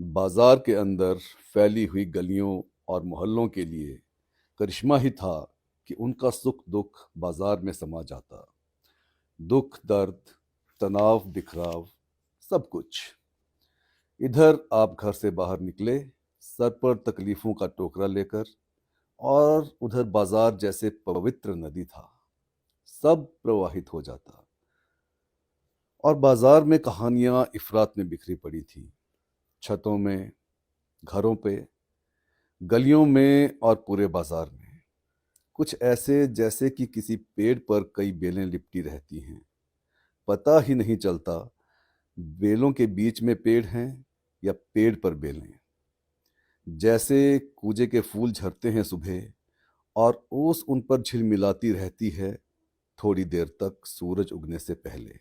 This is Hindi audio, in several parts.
बाजार के अंदर फैली हुई गलियों और मोहल्लों के लिए करिश्मा ही था कि उनका सुख दुख बाजार में समा जाता। दुख दर्द, तनाव बिखराव, सब कुछ। इधर आप घर से बाहर निकले, सर पर तकलीफों का टोकरा लेकर, और उधर बाजार जैसे पवित्र नदी था, सब प्रवाहित हो जाता। और बाजार में कहानियां इफरात में बिखरी पड़ी थी, छतों में, घरों पे, गलियों में और पूरे बाजार में। कुछ ऐसे जैसे कि किसी पेड़ पर कई बेलें लिपटी रहती हैं, पता ही नहीं चलता बेलों के बीच में पेड़ हैं या पेड़ पर बेलें। जैसे कूजे के फूल झरते हैं सुबह और ओस उन पर झिलमिलाती रहती है थोड़ी देर तक सूरज उगने से पहले।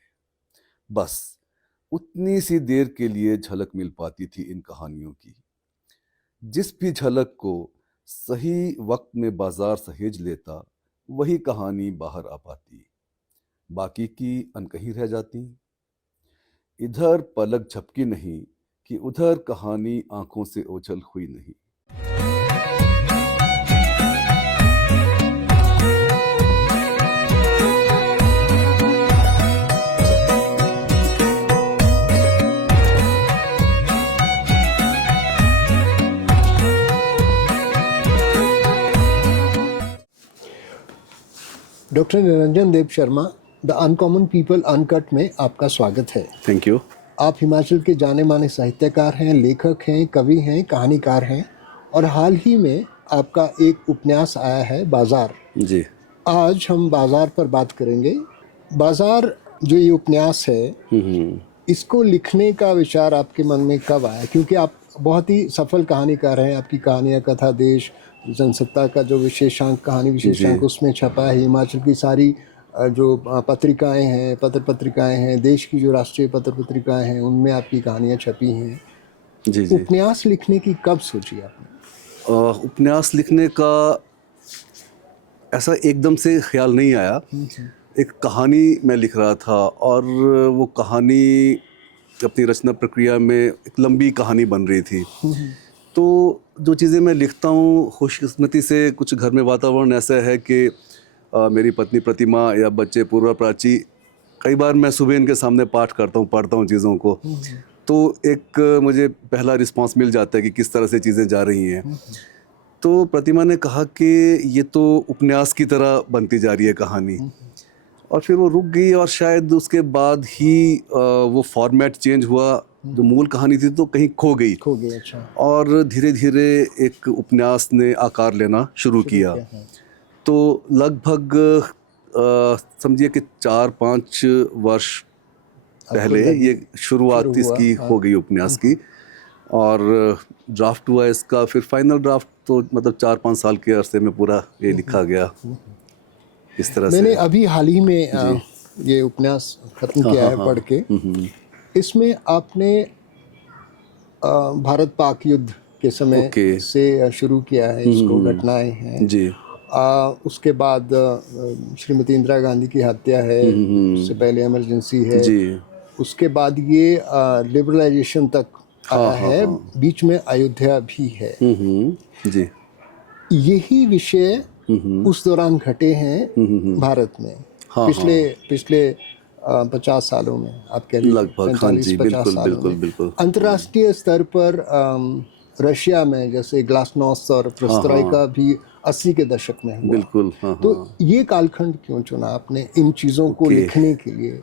बस उतनी सी देर के लिए झलक मिल पाती थी इन कहानियों की। जिस भी झलक को सही वक्त में बाजार सहेज लेता, वही कहानी बाहर आ पाती, बाकी की अनकही रह जाती। इधर पलक झपकी नहीं कि उधर कहानी आंखों से ओझल हुई नहीं। Doctor Niranjan Dev Sharma, the uncommon people uncut में आपका स्वागत है। Thank you. आप हिमाचल के जाने माने साहित्यकार हैं, लेखक हैं, कवि हैं, कहानीकार हैं, और हाल ही में आपका एक उपन्यास आया है, बाजार। जी। आज हम बाजार पर बात करेंगे। बाजार जो ये उपन्यास है, इसको लिखने का विचार आपके मन में कब आया? क्योंकि आप बहुत ही सफल कहानीकार हैं, आपकी कहानियाँ कथा देश, जनसत्ता का जो विशेषांक, कहानी विशेषांक उसमें छपा है। हिमाचल की सारी जो पत्रिकाएं हैं, पत्र पत्रिकाएं हैं, देश की जो राष्ट्रीय पत्र पत्रिकाएं हैं, उनमें आपकी कहानियाँ छपी हैं। जी जी। उपन्यास लिखने की कब सोची आपने? उपन्यास लिखने का ऐसा एकदम से ख्याल नहीं आया। एक कहानी मैं लिख रहा था और वो कहानी अपनी रचना प्रक्रिया में एक लंबी कहानी बन रही थी। तो जो चीज़ें मैं लिखता हूँ, खुशकिस्मती से कुछ घर में वातावरण ऐसा है कि मेरी पत्नी प्रतिमा या बच्चे पूर्वा प्राची, कई बार मैं सुबह इनके सामने पाठ करता हूँ, पढ़ता हूँ चीज़ों को, तो एक मुझे पहला रिस्पांस मिल जाता है कि किस तरह से चीज़ें जा रही हैं। तो प्रतिमा ने कहा कि ये तो उपन्यास की तरह बनती जा रही है कहानी, और फिर वो रुक गई, और शायद उसके बाद ही वो फॉर्मेट चेंज हुआ। जो मूल कहानी थी तो कहीं खो गई। अच्छा। और धीरे धीरे एक उपन्यास ने आकार लेना शुरू किया। तो लगभग समझिए कि 4-5 वर्ष पहले ये शुरुआत इसकी हो गई उपन्यास की, और ड्राफ्ट हुआ इसका, फिर फाइनल ड्राफ्ट तो मतलब 4-5 साल के अरसे में पूरा ये लिखा गया इस तरह से। मैंने अभी हाल ही में ये उपन्यास खत्म किया है पढ़ के। इसमें आपने भारत पाक युद्ध के समय से शुरू किया है, इसको घटनाएं हैं जी। उसके बाद श्रीमती इंदिरा गांधी की हत्या है, उससे पहले इमरजेंसी है जी। उसके बाद ये लिबरलाइजेशन तक आया है, बीच में अयोध्या भी है जी। यही विषय उस दौरान घटे हैं भारत में। पिछले 50 सालों में, आप कह लीजिए लगभग 45-50 सालों में। बिल्कुल। अंतर्राष्ट्रीय स्तर पर रशिया में जैसे ग्लासनोस्ट और पेरेस्ट्रोइका भी 80 के दशक में हुआ। बिल्कुल। तो ये कालखंड क्यों चुना आपने इन चीज़ों को लिखने के लिए?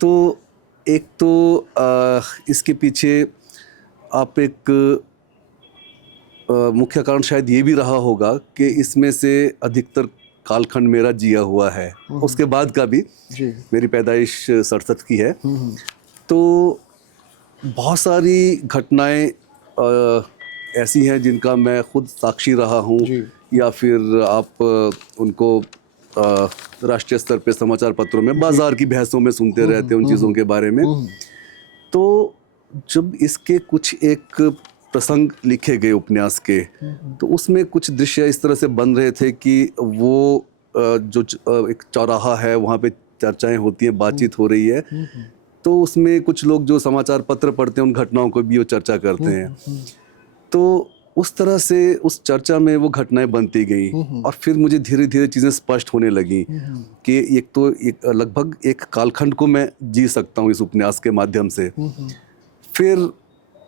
तो एक तो इसके पीछे आप एक मुख्य कारण शायद ये भी रहा होगा कि इसमें से अधिकतर कालखंड मेरा जिया हुआ है, उसके बाद का भी जी। मेरी पैदाइश 67 की है। तो बहुत सारी घटनाएं ऐसी हैं जिनका मैं खुद साक्षी रहा हूँ, या फिर आप उनको राष्ट्रीय स्तर पे समाचार पत्रों में, बाजार की बहसों में सुनते रहते हैं उन चीज़ों के बारे में। तो जब इसके कुछ एक प्रसंग लिखे गए उपन्यास के, तो उसमें कुछ दृश्य इस तरह से बन रहे थे कि वो जो एक चौराहा है, वहाँ पे चर्चाएं होती हैं, बातचीत हो रही है, तो उसमें कुछ लोग जो समाचार पत्र पढ़ते हैं उन घटनाओं को भी वो चर्चा करते हैं। तो उस तरह से उस चर्चा में वो घटनाएं बनती गई और फिर मुझे धीरे धीरे चीज़ें स्पष्ट होने लगी कि एक लगभग एक कालखंड को मैं जी सकता हूँ इस उपन्यास के माध्यम से। फिर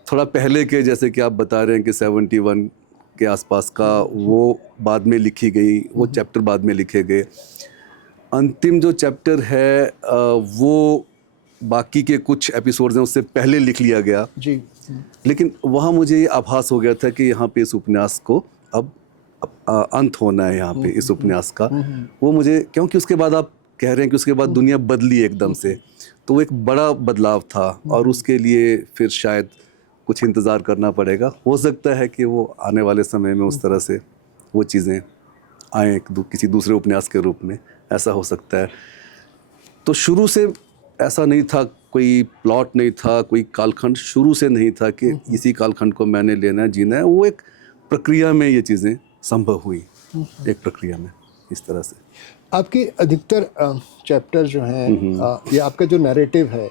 थोड़ा पहले के, जैसे कि आप बता रहे हैं कि 71 के आसपास का, वो बाद में लिखी गई, वो चैप्टर बाद में लिखे गए। अंतिम जो चैप्टर है वो बाकी के कुछ एपिसोड्स हैं उससे पहले लिख लिया गया जी। लेकिन वहाँ मुझे ये आभास हो गया था कि यहाँ पे इस उपन्यास को अब अंत होना है यहाँ पे इस उपन्यास का। वो मुझे, क्योंकि उसके बाद आप कह रहे हैं कि उसके बाद दुनिया बदली एकदम से, तो वो एक बड़ा बदलाव था और उसके लिए फिर शायद कुछ इंतज़ार करना पड़ेगा। हो सकता है कि वो आने वाले समय में उस तरह से वो चीज़ें आएँ किसी दूसरे उपन्यास के रूप में, ऐसा हो सकता है। तो शुरू से ऐसा नहीं था, कोई प्लॉट नहीं था, कोई कालखंड शुरू से नहीं था कि इसी कालखंड को मैंने लेना है, जीना है। वो एक प्रक्रिया में ये चीज़ें संभव हुई, एक प्रक्रिया में, इस तरह से। आपके अधिकतर चैप्टर जो हैं या आपका जो नैरेटिव है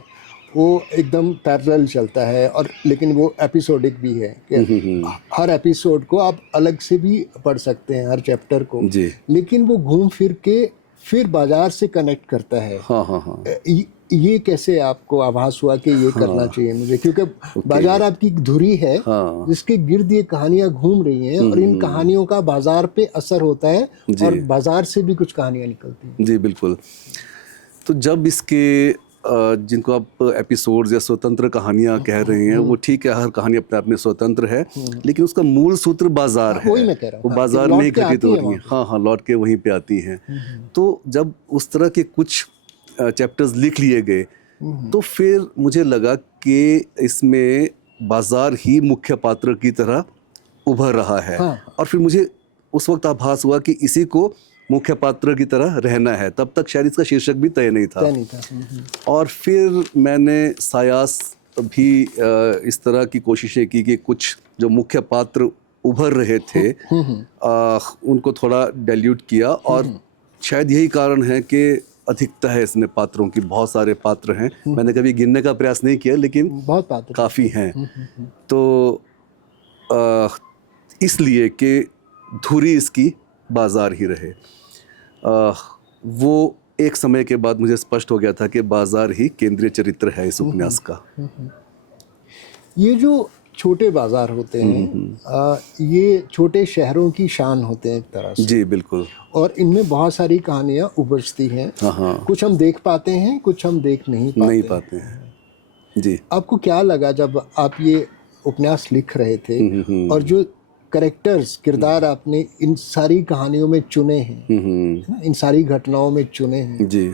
वो एकदम पैरेलल चलता है, और लेकिन वो एपिसोडिक भी है कि हर एपिसोड को आप अलग से भी पढ़ सकते हैं, हर चैप्टर को जी। लेकिन वो घूम फिर के फिर बाजार से कनेक्ट करता है। हाँ हाँ हाँ। ये कैसे आपको आभास हुआ कि ये करना चाहिए मुझे, क्योंकि बाजार आपकी एक धुरी है जिसके गिर्द ये कहानियां घूम रही हैं और इन कहानियों का बाजार पे असर होता है और बाजार से भी कुछ कहानियां निकलती हैं। जी बिल्कुल। तो जब इसके जिनको आप एपिसोड्स या स्वतंत्र कहानियां कह रहे हैं, वो ठीक है, हर कहानी अपने आप में स्वतंत्र है, लेकिन उसका मूल सूत्र बाजार है। वही मैं कह रहा हूं, वो बाजार में ही घटित हो रही है। हाँ हाँ, लौट के वहीं पे आती हैं। तो जब उस तरह के कुछ चैप्टर्स लिख लिए गए तो फिर मुझे लगा कि इसमें बाजार ही मुख्य पात्र की तरह उभर रहा है। और फिर मुझे उस वक्त आभास हुआ कि इसी को मुख्य पात्र की तरह रहना है। तब तक शायद इसका शीर्षक भी तय नहीं था। और फिर मैंने सायास भी इस तरह की कोशिशें की कि कुछ जो मुख्य पात्र उभर रहे थे उनको थोड़ा डाइल्यूट किया, और शायद यही कारण है कि अधिकता है इसमें पात्रों की, बहुत सारे पात्र हैं। मैंने कभी गिनने का प्रयास नहीं किया लेकिन बहुत पात्र काफ़ी हैं। तो इसलिए कि धुरी इसकी बाजार ही रहे। वो एक समय के बाद मुझे स्पष्ट हो गया था कि बाजार ही केंद्रीय चरित्र है इस उपन्यास का। ये जो छोटे बाजार होते हैं ये छोटे शहरों की शान होते हैं एक तरह से। जी बिल्कुल। और इनमें बहुत सारी कहानियां उभरती हैं। कुछ हम देख पाते हैं, कुछ हम देख नहीं पाते हैं। जी। आपको क्या लगा जब आप ये उपन्यास लिख रहे थे और जो कैरेक्टर्स, किरदार आपने इन सारी कहानियों में चुने हैं, इन सारी घटनाओं में चुने हैं जी,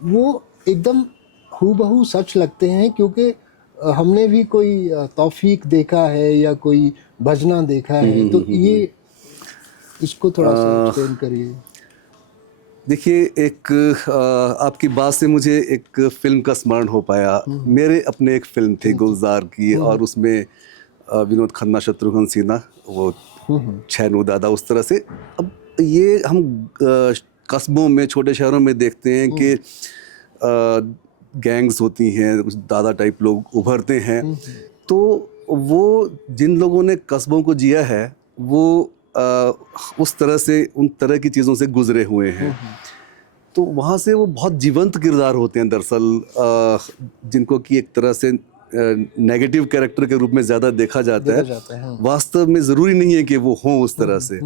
वो एकदम हूबहू सच लगते हैं? क्योंकि हमने भी कोई तौफीक देखा है या कोई भजना देखा है, तो ये इसको थोड़ा सा एक्सप्लेन करिए। देखिए, एक आपकी बात से मुझे एक फिल्म का स्मरण हो पाया। मेरे अपने एक फिल्म थी गुलजार की, और उसमें विनोद खन्ना, शत्रुघ्न सिन्हा, वो छैनू दादा, उस तरह से। अब ये हम कस्बों में, छोटे शहरों में देखते हैं कि गैंग्स होती हैं, कुछ दादा टाइप लोग उभरते हैं। तो वो जिन लोगों ने कस्बों को जिया है वो उस तरह से, उन तरह की चीज़ों से गुजरे हुए हैं। तो वहाँ से वो बहुत जीवंत किरदार होते हैं दरअसल, जिनको कि एक तरह से नेगेटिव कैरेक्टर के रूप में ज़्यादा देखा जाता है। वास्तव में ज़रूरी नहीं है कि वो हों उस तरह से।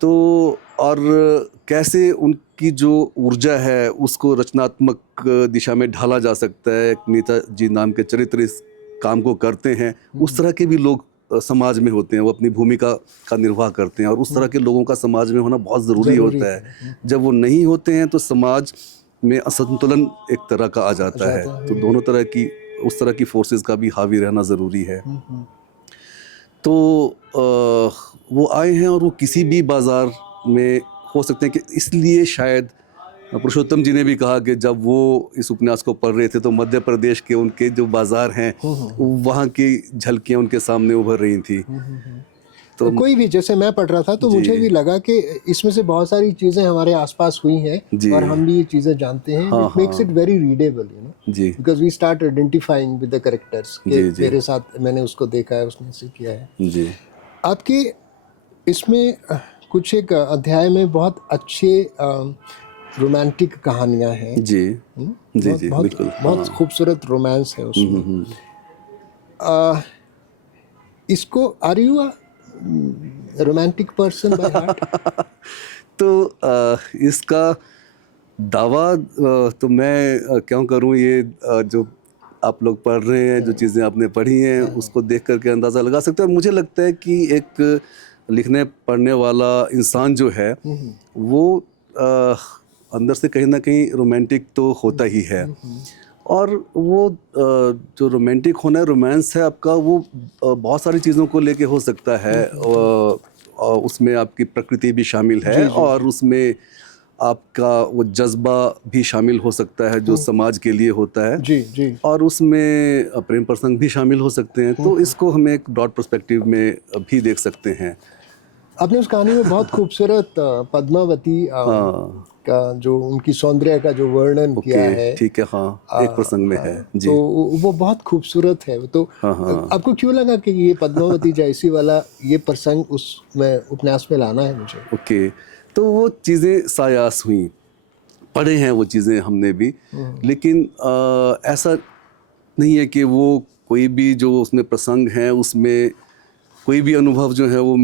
तो और कैसे उनकी जो ऊर्जा है उसको रचनात्मक दिशा में ढाला जा सकता है। एक नेताजी नाम के चरित्र इस काम को करते हैं। उस तरह के भी लोग समाज में होते हैं, वो अपनी भूमिका का निर्वाह करते हैं, और उस तरह के लोगों का समाज में होना बहुत ज़रूरी होता है। जब वो नहीं होते हैं तो समाज में असंतुलन एक तरह का आ जाता है। तो दोनों तरह की, उस तरह की फोर्सेस का भी हावी रहना ज़रूरी है। तो वो आए हैं और वो किसी भी बाज़ार में हो सकते हैं कि इसलिए शायद पुरुषोत्तम जी ने भी कहा कि जब वो इस उपन्यास को पढ़ रहे थे तो मध्य प्रदेश के उनके जो बाज़ार हैं वहाँ की झलकियाँ उनके सामने उभर रही थी। तो कोई भी, जैसे मैं पढ़ रहा था तो मुझे भी लगा कि इसमें से बहुत सारी चीज़ें हमारे आसपास हुई हैं और हम भी ये चीज़ें जानते हैं। It makes it very readable, you know. जी because we start identifying with the characters कि जी, जी। मेरे साथ मैंने उसको देखा है, उसने ऐसे किया है। जी आपके इसमें कुछ एक अध्याय में बहुत अच्छे रोमांटिक कहानियां हैं। जी जी बहुत जी बहुत बिल्कुल, बहुत हाँ। खूबसूरत रोमांस है उसमें। अ, इसको are you a romantic person by heart? तो इसका दावा तो मैं क्यों करूं, ये जो आप लोग पढ़ रहे हैं, जो चीज़ें आपने पढ़ी हैं, उसको देख करके अंदाज़ा लगा सकते हैं। और मुझे लगता है कि एक लिखने पढ़ने वाला इंसान जो है वो अ, अंदर से कहीं ना कहीं रोमांटिक तो होता ही है। और वो जो रोमांटिक होना है, रोमांस है आपका, वो बहुत सारी चीज़ों को लेके हो सकता है। उसमें आपकी प्रकृति भी शामिल है, जी जी और उसमें आपका वो जज्बा भी शामिल हो सकता है जो समाज के लिए होता है। जी जी। और उसमें प्रेम प्रसंग भी शामिल हो सकते हैं। तो इसको हम एक ब्रॉड पर्सपेक्टिव में भी देख सकते हैं। आपने उस कहानी में बहुत खूबसूरत पद्मावती हाँ का जो उनकी सौंदर्य का जो वर्णन किया ओके, है। ठीक है, हाँ, एक प्रसंग में है तो जी। वो बहुत खूबसूरत है। तो हाँ हाँ आपको क्यों लगा कि ये पद्मावती जैसी वाला ये प्रसंग उसमें उपन्यास में लाना है मुझे? ओके। तो वो चीज़ें सायास हुई, पढ़े हैं वो चीज़ें हमने भी, लेकिन ऐसा नहीं है कि वो कोई भी जो उसमें प्रसंग हैं उसमें कोई भी अनुभव जो है वो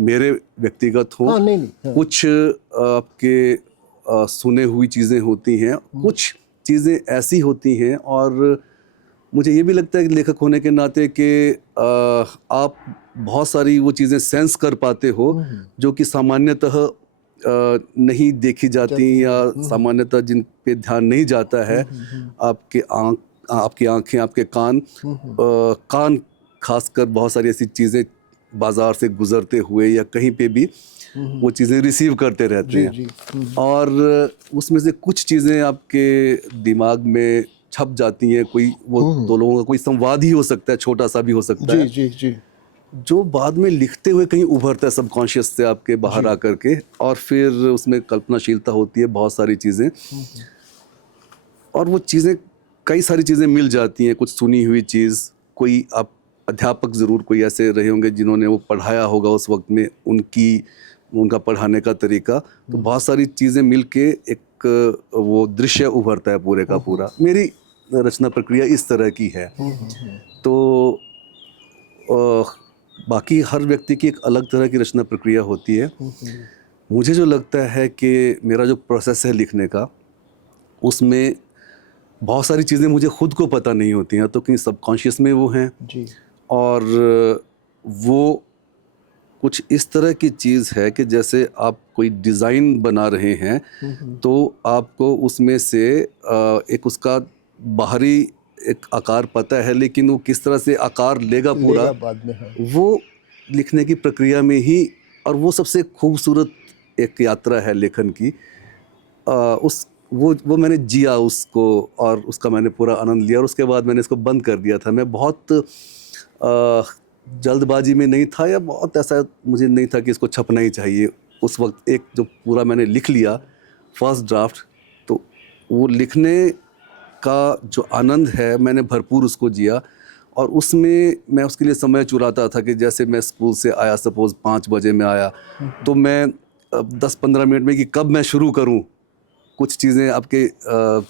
मेरे व्यक्तिगत हों। हाँ, नहीं नहीं, हाँ। कुछ आपके सुने हुई चीज़ें होती हैं, कुछ चीज़ें ऐसी होती हैं। और मुझे ये भी लगता है कि लेखक होने के नाते कि आप बहुत सारी वो चीज़ें सेंस कर पाते हो जो कि सामान्यतः नहीं देखी जाती, या सामान्यतः जिन पे ध्यान नहीं जाता है। आपकी आंखें, आपके कान, कान खासकर बहुत सारी ऐसी चीज़ें बाजार से गुजरते हुए या कहीं पे भी वो चीज़ें रिसीव करते रहते जी हैं। जी और उसमें से कुछ चीज़ें आपके दिमाग में छप जाती हैं। कोई वो दो लोगों का कोई संवाद ही हो सकता है, छोटा सा भी हो सकता जी है, जी जी जो बाद में लिखते हुए कहीं उभरता है सबकॉन्शियस से आपके बाहर आकर के। और फिर उसमें कल्पनाशीलता होती है, बहुत सारी चीज़ें, और वो चीज़ें, कई सारी चीज़ें मिल जाती हैं। कुछ सुनी हुई चीज़, कोई आप अध्यापक ज़रूर कोई ऐसे रहे होंगे जिन्होंने वो पढ़ाया होगा उस वक्त में, उनका पढ़ाने का तरीका, तो बहुत सारी चीज़ें मिलके एक वो दृश्य उभरता है पूरे का पूरा। मेरी रचना प्रक्रिया इस तरह की है। तो बाकी हर व्यक्ति की एक अलग तरह की रचना प्रक्रिया होती है। मुझे जो लगता है कि मेरा जो प्रोसेस है लिखने का, उसमें बहुत सारी चीज़ें मुझे खुद को पता नहीं होती हैं, तो कहीं सबकॉन्शियस में वो हैं। जी और वो कुछ इस तरह की चीज़ है कि जैसे आप कोई डिज़ाइन बना रहे हैं, तो आपको उसमें से एक उसका बाहरी एक आकार पता है, लेकिन वो किस तरह से आकार लेगा पूरा, लेगा बाद में, हाँ। वो लिखने की प्रक्रिया में ही। और वो सबसे खूबसूरत एक यात्रा है लेखन की। उस वो मैंने जिया उसको, और उसका मैंने पूरा आनंद लिया, और उसके बाद मैंने इसको बंद कर दिया था। मैं बहुत जल्दबाजी में नहीं था, या बहुत ऐसा मुझे नहीं था कि इसको छपना ही चाहिए। उस वक्त एक जो पूरा मैंने लिख लिया फर्स्ट ड्राफ्ट, तो वो लिखने का जो आनंद है मैंने भरपूर उसको जिया। और उसमें मैं उसके लिए समय चुराता था कि जैसे मैं स्कूल से आया, सपोज़ 5 बजे मैं आया, तो मैं 10-15 मिनट में कि कब मैं शुरू करूं, कुछ चीज़ें आपके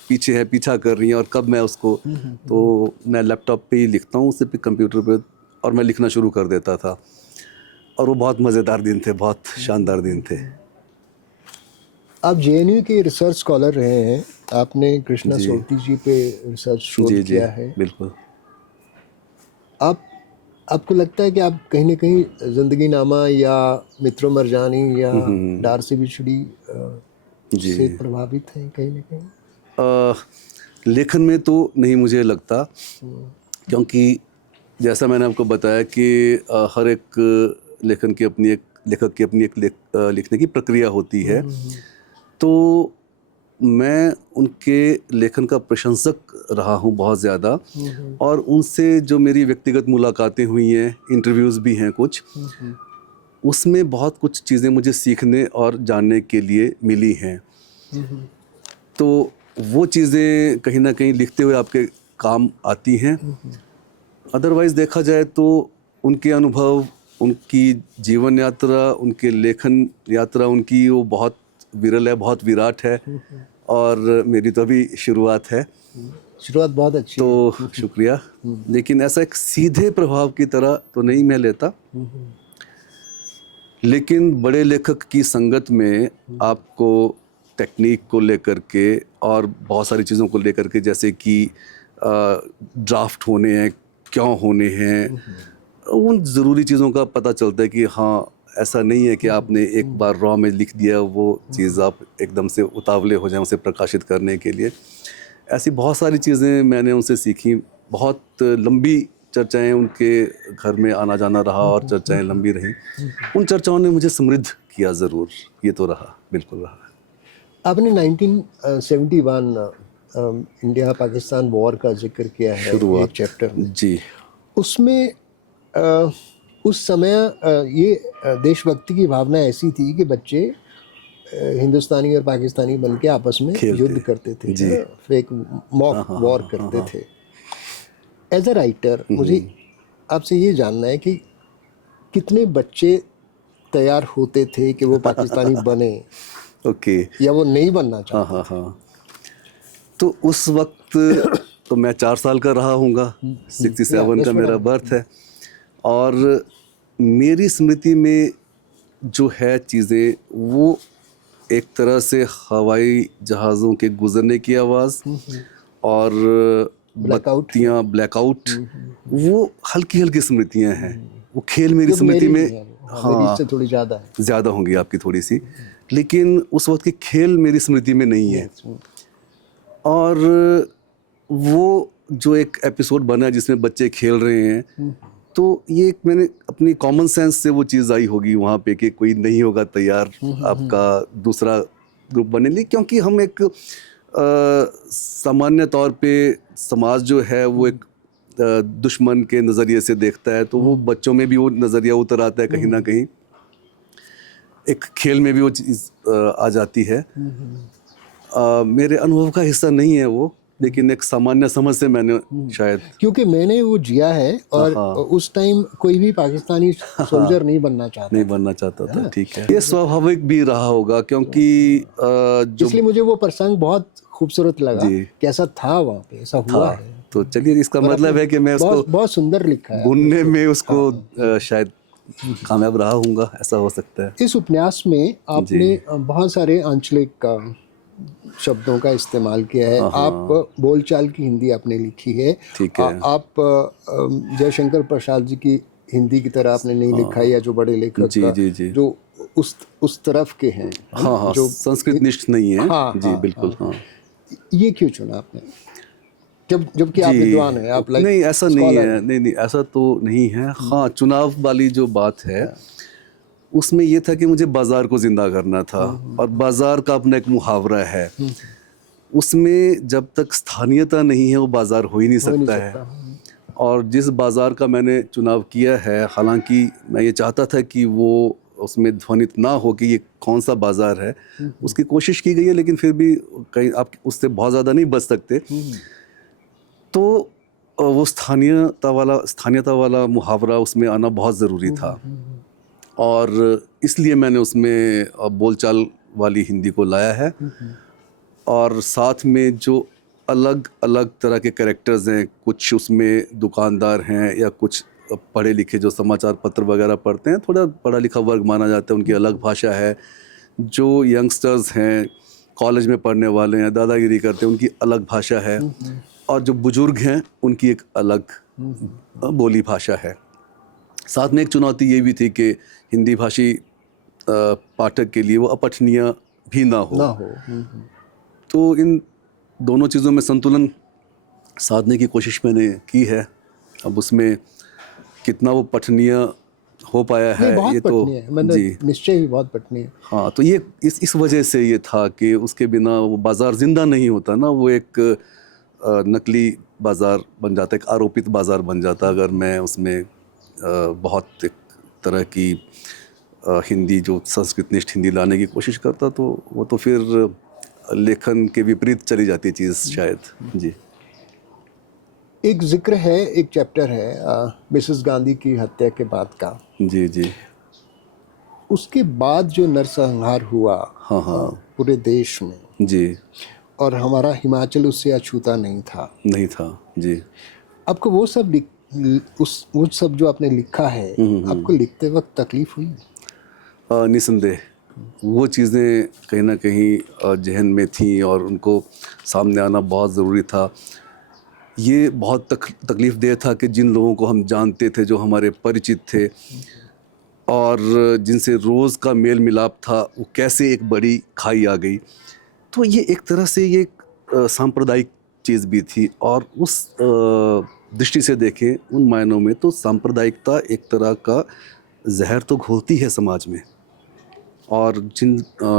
पीछे हैं, पीछा कर रही हैं, और कब मैं उसको, तो मैं लैपटॉप पे ही लिखता हूँ, उससे पे कंप्यूटर पे, और मैं लिखना शुरू कर देता था। और वो बहुत मज़ेदार दिन थे, बहुत शानदार दिन थे। आप जेएनयू के रिसर्च स्कॉलर रहे हैं। आपने कृष्णा जी सोरती जी पे रिसर्च शोध जी जी किया है। बिल्कुल। आप आपको लगता है कि आप कहीं ना कहीं जिंदगी नामा या मित्रों मरजानी या डार से बिछड़ी जी से प्रभावित हैं कहीं ना कहीं? लेखन में तो नहीं मुझे लगता, क्योंकि जैसा मैंने आपको बताया कि हर एक लेखन की अपनी एक लेखक की अपनी एक लिखने की प्रक्रिया होती है। तो मैं उनके लेखन का प्रशंसक रहा हूँ बहुत ज़्यादा, और उनसे जो मेरी व्यक्तिगत मुलाकातें हुई हैं, इंटरव्यूज़ भी हैं कुछ, उसमें बहुत कुछ चीज़ें मुझे सीखने और जानने के लिए मिली हैं। तो वो चीज़ें कहीं ना कहीं लिखते हुए आपके काम आती हैं। अदरवाइज़ देखा जाए तो उनके अनुभव, उनकी जीवन यात्रा, उनके लेखन यात्रा, उनकी वो बहुत विरल है, बहुत विराट है, और मेरी तो अभी शुरुआत है। शुरुआत बहुत अच्छी है। तो शुक्रिया, लेकिन ऐसा एक सीधे प्रभाव की तरह तो नहीं मैं लेता, लेकिन बड़े लेखक की संगत में आपको टेक्निक को लेकर के और बहुत सारी चीज़ों को लेकर के, जैसे कि ड्राफ्ट होने हैं, क्यों होने हैं, उन ज़रूरी चीज़ों का पता चलता है कि हाँ, ऐसा नहीं है कि आपने एक बार रॉ में लिख दिया, वो चीज़ आप एकदम से उतावले हो जाएं उसे प्रकाशित करने के लिए। ऐसी बहुत सारी चीज़ें मैंने उनसे सीखी। बहुत लंबी चर्चाएं उनके घर में आना जाना रहा और चर्चाएं लंबी रहीं। उन चर्चाओं ने मुझे समृद्ध किया ज़रूर, ये तो रहा, बिल्कुल रहा। आपने 1971 इंडिया पाकिस्तान वॉर का जिक्र किया है एक चैप्टर में। जी। उसमें उस समय ये देशभक्ति की भावना ऐसी थी कि बच्चे हिंदुस्तानी और पाकिस्तानी बन के आपस में युद्ध करते थे, एक मॉक वॉर करते थे। एज अ राइटर मुझे आपसे ये जानना है कि कितने बच्चे तैयार होते थे कि वो पाकिस्तानी बने, ओके, या वो नहीं बनना चाहते? हाँ। तो उस वक्त तो मैं 4 साल का रहा हूँगा, 67 का मेरा बर्थ है, और मेरी स्मृति में जो है चीज़ें, वो एक तरह से हवाई जहाज़ों के गुजरने की आवाज़ और बत्तियाँ, ब्लैकआउट, वो हल्की हल्की स्मृतियाँ हैं। वो खेल मेरी स्मृति में, मेरी इससे थोड़ी ज़्यादा होंगी आपकी थोड़ी सी, लेकिन उस वक्त के खेल मेरी स्मृति में नहीं है। और वो जो एक एपिसोड बना जिसमें बच्चे खेल रहे हैं, तो ये एक मैंने अपनी कॉमन सेंस से वो चीज़ आई होगी वहाँ पे कि कोई नहीं होगा तैयार आपका दूसरा ग्रुप बनने लिए, क्योंकि हम एक सामान्य तौर पे समाज जो है वो एक दुश्मन के नज़रिए से देखता है, तो वो बच्चों में भी वो नज़रिया उतर आता है कहीं ना कहीं, एक खेल में भी वो चीज़ आ जाती है। मेरे अनुभव का हिस्सा नहीं है वो, लेकिन एक सामान्य समझ से मैंने शायद, क्योंकि मैंने वो जिया है, और उस टाइम कोई भी पाकिस्तानी सोल्जर नहीं बनना चाहता था। ठीक है, ये स्वाभाविक भी रहा होगा, क्योंकि इसलिए मुझे वो प्रसंग बहुत खूबसूरत लगा। कैसा था वहाँ पे, ऐसा हुआ है। तो चलिए, इसका मतलब है कि मैं उसको बहुत सुंदर लिखा है, बुनने में उसको शायद कामयाब रहा हूँगा, ऐसा हो सकता है। इस उपन्यास में आपने बहुत सारे आंचलिक शब्दों का इस्तेमाल किया है। आप बोलचाल की हिंदी आपने लिखी है। ठीक है। आप जयशंकर प्रसाद जी की हिंदी की तरह आपने नहीं लिखा है, या जो बड़े लेखक जी। जो उस तरफ के हैं, जो संस्कृत निष्ठ नहीं है। बिल्कुल। ये क्यों चुना आपने, जबकि आप विद्वान हैं, आप नहीं, ऐसा नहीं है, नहीं ऐसा तो नहीं है। हाँ, चुनाव वाली जो बात है उसमें ये था कि मुझे बाजार को जिंदा करना था, और बाजार का अपना एक मुहावरा है, उसमें जब तक स्थानीयता नहीं है वो बाजार हो ही नहीं सकता है। और जिस बाजार का मैंने चुनाव किया है, हालांकि मैं ये चाहता था कि वो उसमें ध्वनित ना हो कि ये कौन सा बाजार है, उसकी कोशिश की गई है, लेकिन फिर भी कहीं आप उससे बहुत ज़्यादा नहीं बच सकते। तो वो स्थानीयता वाला मुहावरा उसमें आना बहुत ज़रूरी था, और इसलिए मैंने उसमें बोलचाल वाली हिंदी को लाया है। और साथ में जो अलग अलग तरह के कैरेक्टर्स हैं, कुछ उसमें दुकानदार हैं, या कुछ पढ़े लिखे जो समाचार पत्र वगैरह पढ़ते हैं, थोड़ा पढ़ा लिखा वर्ग माना जाता है, उनकी अलग भाषा है। जो यंगस्टर्स हैं, कॉलेज में पढ़ने वाले हैं, दादागिरी करते हैं, उनकी अलग भाषा है। और जो बुजुर्ग हैं, उनकी एक अलग बोली भाषा है। साथ में एक चुनौती ये भी थी कि हिंदी भाषी पाठक के लिए वो अपठनीय भी ना हो। तो इन दोनों चीज़ों में संतुलन साधने की कोशिश मैंने की है। अब उसमें कितना वो पठनीय हो पाया है, ये तो जी निश्चय ही बहुत पठनीय है। हाँ, तो ये इस वजह से ये था कि उसके बिना वो बाज़ार जिंदा नहीं होता ना, वो एक नकली बाज़ार बन जाता, एक आरोपित बाज़ार बन जाता, अगर मैं उसमें बहुत एक तरह की हिंदी, जो संस्कृत निष्ठ हिंदी लाने की कोशिश करता, तो वो तो फिर लेखन के विपरीत चली जाती चीज़ शायद। जी एक जिक्र है, एक चैप्टर है मिसेस गांधी की हत्या के बाद का। जी जी। उसके बाद जो नरसंहार हुआ हाँ हाँ। पूरे देश में, जी। और हमारा हिमाचल उससे अछूता नहीं था। नहीं था। जी। आपको वो सब वो सब जो आपने लिखा है, आपको लिखते वक्त तकलीफ हुई? निसंदेह वो चीज़ें कहीं ना कहीं जहन में थी और उनको सामने आना बहुत ज़रूरी था। ये बहुत तकलीफ देह था कि जिन लोगों को हम जानते थे, जो हमारे परिचित थे और जिनसे रोज़ का मेल मिलाप था, वो कैसे एक बड़ी खाई आ गई। तो ये एक तरह से ये सांप्रदायिक चीज़ भी थी, और उस दृष्टि से देखें उन मायनों में तो सांप्रदायिकता एक तरह का जहर तो घोलती है समाज में। और जिन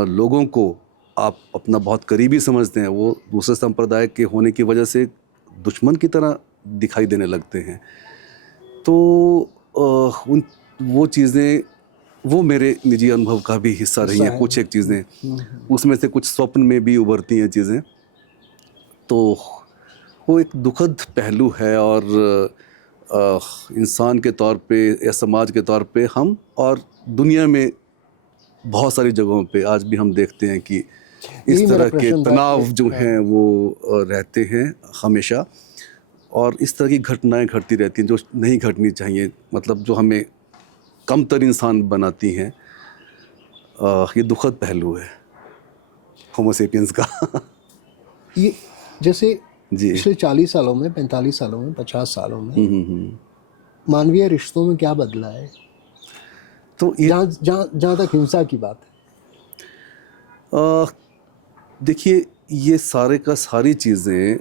लोगों को आप अपना बहुत करीबी समझते हैं, वो दूसरे संप्रदाय के होने की वजह से दुश्मन की तरह दिखाई देने लगते हैं। तो उन वो चीज़ें, वो मेरे निजी अनुभव का भी हिस्सा रही हैं। कुछ एक चीज़ें उसमें से कुछ स्वप्न में भी उभरती हैं चीज़ें। तो वो एक दुखद पहलू है, और इंसान के तौर पे या समाज के तौर पे हम और दुनिया में बहुत सारी जगहों पे आज भी हम देखते हैं कि इस तरह के तनाव जो हैं वो रहते हैं हमेशा, और इस तरह की घटनाएं घटती रहती हैं जो नहीं घटनी चाहिए, मतलब जो हमें कमतर इंसान बनाती हैं। ये दुखद पहलू है होमोसेपियंस का। ये जैसे जी। पिछले 40 सालों में, 45 सालों में, 50 सालों में मानवीय रिश्तों में क्या बदला है? तो ये जहाँ तक हिंसा की बात है। देखिए, ये सारे का सारी चीज़ें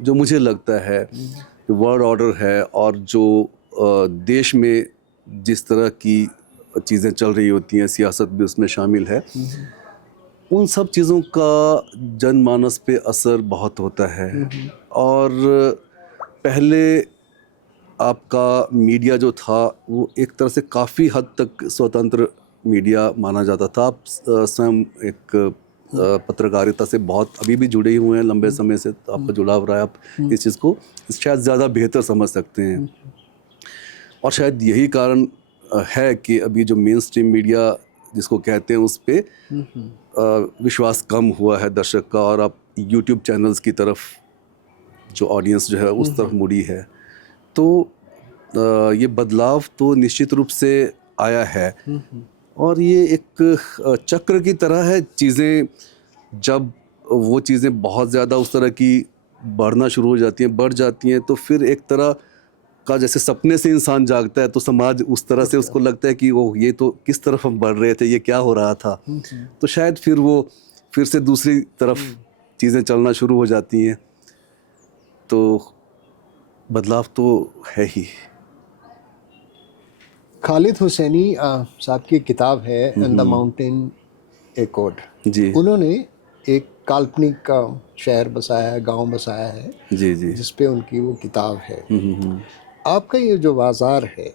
जो मुझे लगता है वर्ल्ड ऑर्डर है, और जो देश में जिस तरह की चीज़ें चल रही होती हैं, सियासत भी उसमें शामिल है, उन सब चीज़ों का जनमानस पे असर बहुत होता है। और पहले आपका मीडिया जो था वो एक तरह से काफ़ी हद तक स्वतंत्र मीडिया माना जाता था। आप स्वयं एक पत्रकारिता से बहुत अभी भी जुड़े हुए हैं, लंबे समय से आपका जुड़ाव रहा है, आप इस चीज़ को शायद ज़्यादा बेहतर समझ सकते हैं। और शायद यही कारण है कि अभी जो मेन स्ट्रीम मीडिया जिसको कहते हैं उस पर विश्वास कम हुआ है दर्शक का, और आप यूट्यूब चैनल्स की तरफ जो ऑडियंस जो है उस तरफ मुड़ी है। तो ये बदलाव तो निश्चित रूप से आया है, और ये एक चक्र की तरह है। चीज़ें जब वो चीज़ें बहुत ज़्यादा उस तरह की बढ़ना शुरू हो जाती हैं, बढ़ जाती हैं, तो फिर एक तरह का जैसे सपने से इंसान जागता है, तो समाज उस तरह से उसको लगता है कि ओह, ये तो किस तरफ हम बढ़ रहे थे, ये क्या हो रहा था। तो शायद फिर वो फिर से दूसरी तरफ चीज़ें चलना शुरू हो जाती हैं। तो बदलाव तो है ही। खालिद हुसैनी साहब की किताब है and the mountain echoed. जी। उन्होंने एक काल्पनिक शहर बसाया है, गांव बसाया है, जी जी। जिसपे उनकी वो किताब है। आपका ये जो बाजार है,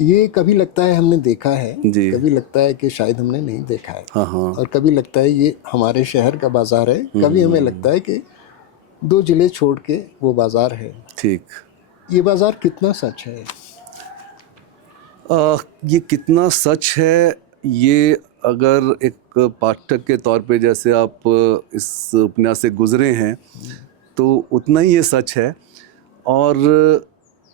ये कभी लगता है हमने देखा है, जी। कभी लगता है कि शायद हमने नहीं देखा है, हाँ हाँ। और कभी लगता है ये हमारे शहर का बाजार है, कभी हमें लगता है कि 2 जिले छोड़ के वो बाजार है। ठीक। ये बाजार कितना सच है? ये कितना सच है, ये अगर एक पाठक के तौर पे जैसे आप इस उपन्यास से गुजरे हैं तो उतना ही ये सच है। और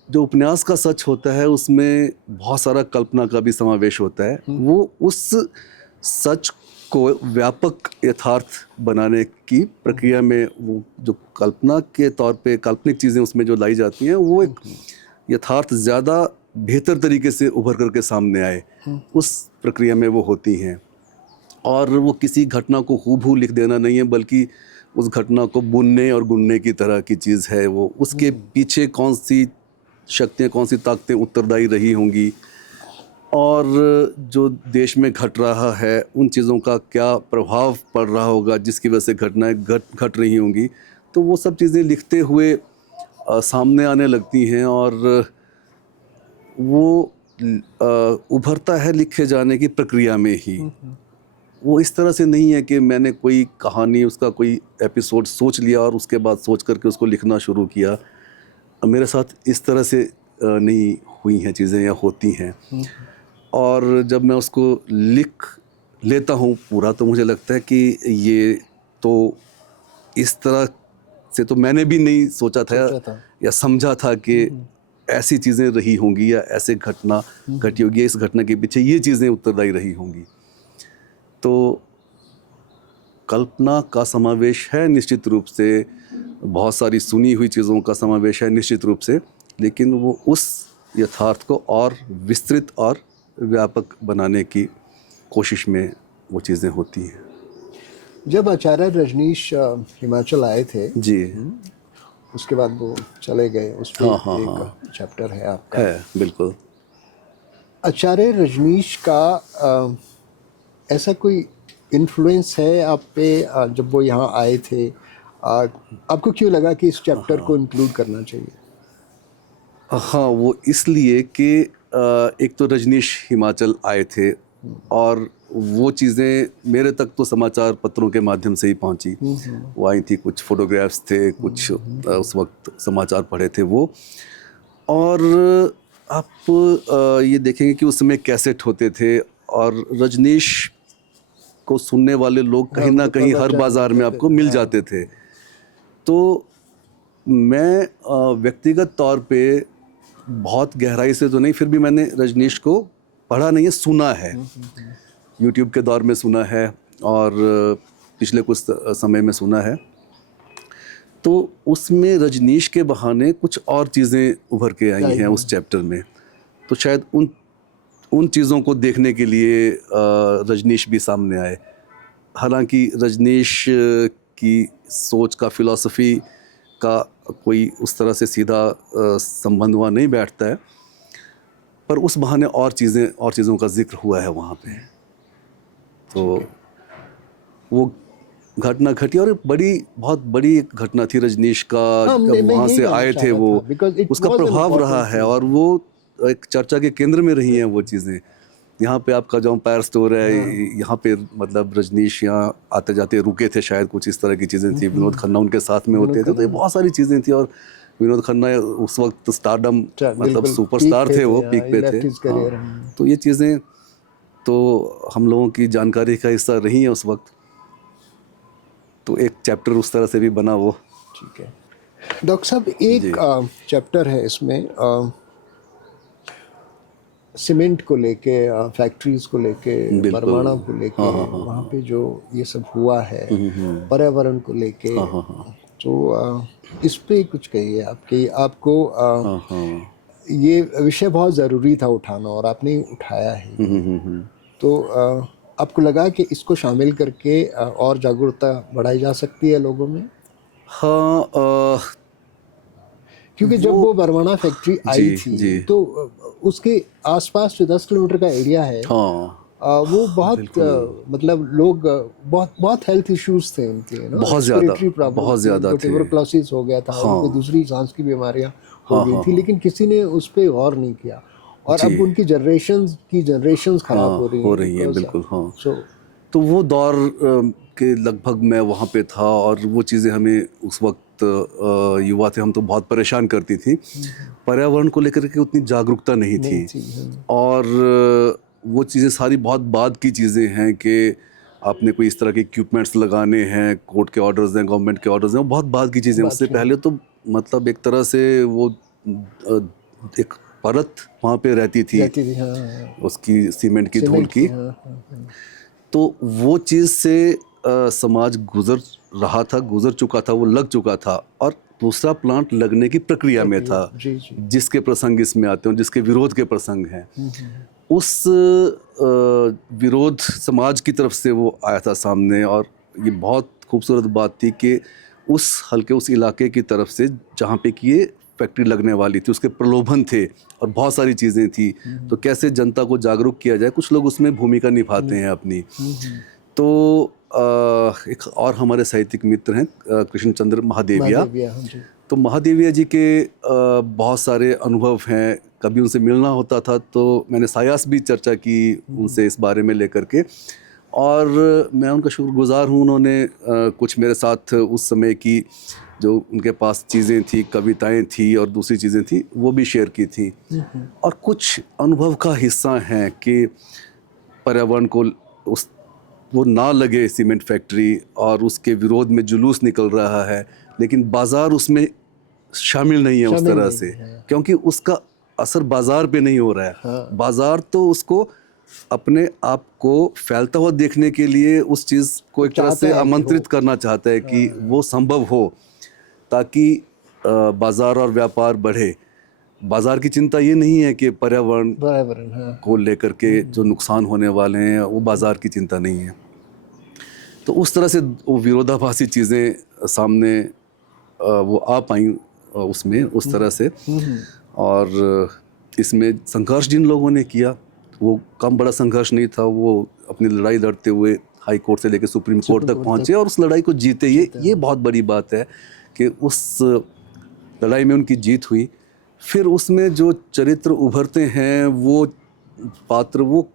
जो उपन्यास का सच होता है उसमें बहुत सारा कल्पना का भी समावेश होता है। वो उस सच को व्यापक यथार्थ बनाने की प्रक्रिया में वो जो कल्पना के तौर पे काल्पनिक चीज़ें उसमें जो लाई जाती हैं, वो एक यथार्थ ज़्यादा बेहतर तरीके से उभर करके सामने आए, उस प्रक्रिया में वो होती हैं। और वो किसी घटना को हूबहू लिख देना नहीं है, बल्कि उस घटना को बुनने और गुनने की तरह की चीज़ है। वो उसके पीछे कौन सी शक्तियाँ, कौन सी ताकतें उत्तरदायी रही होंगी, और जो देश में घट रहा है उन चीज़ों का क्या प्रभाव पड़ रहा होगा जिसकी वजह से घटनाएं घट रही होंगी। तो वो सब चीज़ें लिखते हुए सामने आने लगती हैं, और वो उभरता है लिखे जाने की प्रक्रिया में ही। वो इस तरह से नहीं है कि मैंने कोई कहानी, उसका कोई एपिसोड सोच लिया और उसके बाद सोच करके उसको लिखना शुरू किया। मेरे साथ इस तरह से नहीं हुई हैं चीज़ें या होती हैं। और जब मैं उसको लिख लेता हूँ पूरा, तो मुझे लगता है कि ये तो इस तरह से तो मैंने भी नहीं सोचा था या समझा था कि ऐसी चीज़ें रही होंगी या ऐसे घटना घटी होगी, इस घटना के पीछे ये चीज़ें उत्तरदायी रही होंगी। तो कल्पना का समावेश है निश्चित रूप से, बहुत सारी सुनी हुई चीज़ों का समावेश है निश्चित रूप से, लेकिन वो उस यथार्थ को और विस्तृत और व्यापक बनाने की कोशिश में वो चीज़ें होती हैं। जब आचार्य रजनीश हिमाचल आए थे जी उसके बाद वो चले गए, उस पर एक चैप्टर है आपका। है, बिल्कुल। आचार्य रजनीश का ऐसा कोई इन्फ्लुएंस है आप पे जब वो यहाँ आए थे? आपको क्यों लगा कि इस चैप्टर को इंक्लूड करना चाहिए? हाँ, वो इसलिए कि एक तो रजनीश हिमाचल आए थे और वो चीज़ें मेरे तक तो समाचार पत्रों के माध्यम से ही पहुंची। वो आई थी, कुछ फोटोग्राफ्स थे, कुछ उस वक्त समाचार पढ़े थे वो। और आप ये देखेंगे कि उस समय कैसेट होते थे और रजनीश को सुनने वाले लोग कहीं ना कहीं हर बाज़ार में आपको मिल जाते थे। तो मैं व्यक्तिगत तौर पे बहुत गहराई से तो नहीं, फिर भी मैंने रजनीश को पढ़ा नहीं है, सुना है। यूट्यूब के दौर में सुना है और पिछले कुछ समय में सुना है। तो उसमें रजनीश के बहाने कुछ और चीज़ें उभर के आई हैं उस चैप्टर में। तो शायद उन चीज़ों को देखने के लिए रजनीश भी सामने आए। हालांकि रजनीश की सोच का, फिलॉसफी का कोई उस तरह से सीधा संबंध वहाँ नहीं बैठता है, पर उस बहाने और चीज़ों का जिक्र हुआ है वहाँ पे। तो वो घटना घटी और बहुत बड़ी एक घटना थी रजनीश का। जब वहाँ से आए थे वो, उसका प्रभाव रहा है और वो एक चर्चा के केंद्र में रही हैं वो चीज़ें। यहाँ पे आपका जो एम्पायर स्टोर है, यहाँ पे मतलब रजनीश यहाँ आते जाते रुके थे, शायद कुछ इस तरह की चीज़ें थी। विनोद खन्ना उनके साथ में होते थे, तो ये बहुत सारी चीज़ें थी। और विनोद खन्ना उस वक्त स्टारडम, मतलब सुपरस्टार थे, वो पीक पे थे। तो ये चीज़ें तो हम लोगों की जानकारी का हिस्सा रही हैं उस वक्त। तो एक चैप्टर उस तरह से भी बना वो। ठीक है डॉक्टर साहब, एक चैप्टर है इसमें सीमेंट को लेके, फैक्ट्रीज को लेके, परमाणु को लेके, वहाँ पे जो ये सब हुआ है, पर्यावरण को लेके। तो इस पे कुछ कहिए। आपको ये विषय बहुत ज़रूरी था उठाना और आपने उठाया है। तो आपको लगा कि इसको शामिल करके और जागरूकता बढ़ाई जा सकती है लोगों में? हाँ, क्योंकि जब वो बरवाना फैक्ट्री आई थी तो उसके आसपास जो 10 किलोमीटर का एरिया है, वो बहुत मतलब लोग बहुत हेल्थ इश्यूज थे उनके, बहुत ज़्यादा ट्यूबरकुलोसिस हो गया था, उनको दूसरी सांस की बीमारियां हो गई थी, लेकिन किसी ने उस पर गौर नहीं किया। और अब उनकी जनरेशंस खराब हो रही हैं। बिल्कुल। हाँ, तो वो दौर के लगभग मैं वहाँ पे था और वो चीज़ें हमें उस वक्त युवा थे हम, तो बहुत परेशान करती थी। पर्यावरण को लेकर के उतनी जागरूकता नहीं थी। और वो चीज़ें सारी बहुत बाद की चीज़ें हैं कि आपने कोई इस तरह के इक्विपमेंट्स लगाने हैं, कोर्ट के ऑर्डर्स हैं, गवर्नमेंट के ऑर्डर्स हैं, वो बहुत बाद की चीज़ें। उससे पहले तो मतलब एक तरह से वो एक परत वहाँ पे रहती थी, उसकी सीमेंट की धूल की। तो वो चीज़ से समाज गुजर चुका था, वो लग चुका था। और दूसरा प्लांट लगने की प्रक्रिया में था, जिसके प्रसंग इसमें आते हैं, जिसके विरोध के प्रसंग हैं। उस विरोध समाज की तरफ से वो आया था सामने। और ये बहुत खूबसूरत बात थी कि उस इलाके की तरफ से जहाँ पे कि ये फैक्ट्री लगने वाली थी, उसके प्रलोभन थे और बहुत सारी चीज़ें थी। तो कैसे जनता को जागरूक किया जाए, कुछ लोग उसमें भूमिका निभाते हैं अपनी। तो एक और हमारे साहित्यिक मित्र हैं कृष्णचंद्र महादेविया। तो महादेविया जी के बहुत सारे अनुभव हैं। कभी उनसे मिलना होता था तो मैंने सायास भी चर्चा की उनसे इस बारे में लेकर के। और मैं उनका शुक्रगुजार हूँ, उन्होंने कुछ मेरे साथ उस समय की जो उनके पास चीज़ें थी, कविताएं थी और दूसरी चीज़ें थी, वो भी शेयर की थी। और कुछ अनुभव का हिस्सा हैं कि पर्यावरण को उस वो ना लगे सीमेंट फैक्ट्री और उसके विरोध में जुलूस निकल रहा है, लेकिन बाज़ार उसमें शामिल नहीं है उस शामिल तरह नहीं से, है। क्योंकि उसका असर बाज़ार पे नहीं हो रहा है। हाँ। बाज़ार तो उसको अपने आप को फैलता हुआ देखने के लिए उस चीज़ को एक तरह चाहता से है कि आमंत्रित हो। करना चाहता है कि वो संभव हो, ताकि बाज़ार और व्यापार बढ़े। बाज़ार की चिंता ये नहीं है कि पर्यावरण बराबर, हाँ। को लेकर के जो नुकसान होने वाले हैं, वो बाज़ार की चिंता नहीं है। तो उस तरह से वो विरोधाभासी चीज़ें सामने वो आ पाई उसमें उस तरह से। और इसमें संघर्ष जिन लोगों ने किया, वो कम बड़ा संघर्ष नहीं था। वो अपनी लड़ाई लड़ते हुए हाई कोर्ट से लेकर सुप्रीम कोर्ट तक पहुँचे और उस लड़ाई को जीते। ये बहुत बड़ी बात है कि उस लड़ाई में उनकी जीत हुई। फिर उसमें जो चरित्र उभरते हैं, वो पात्र वो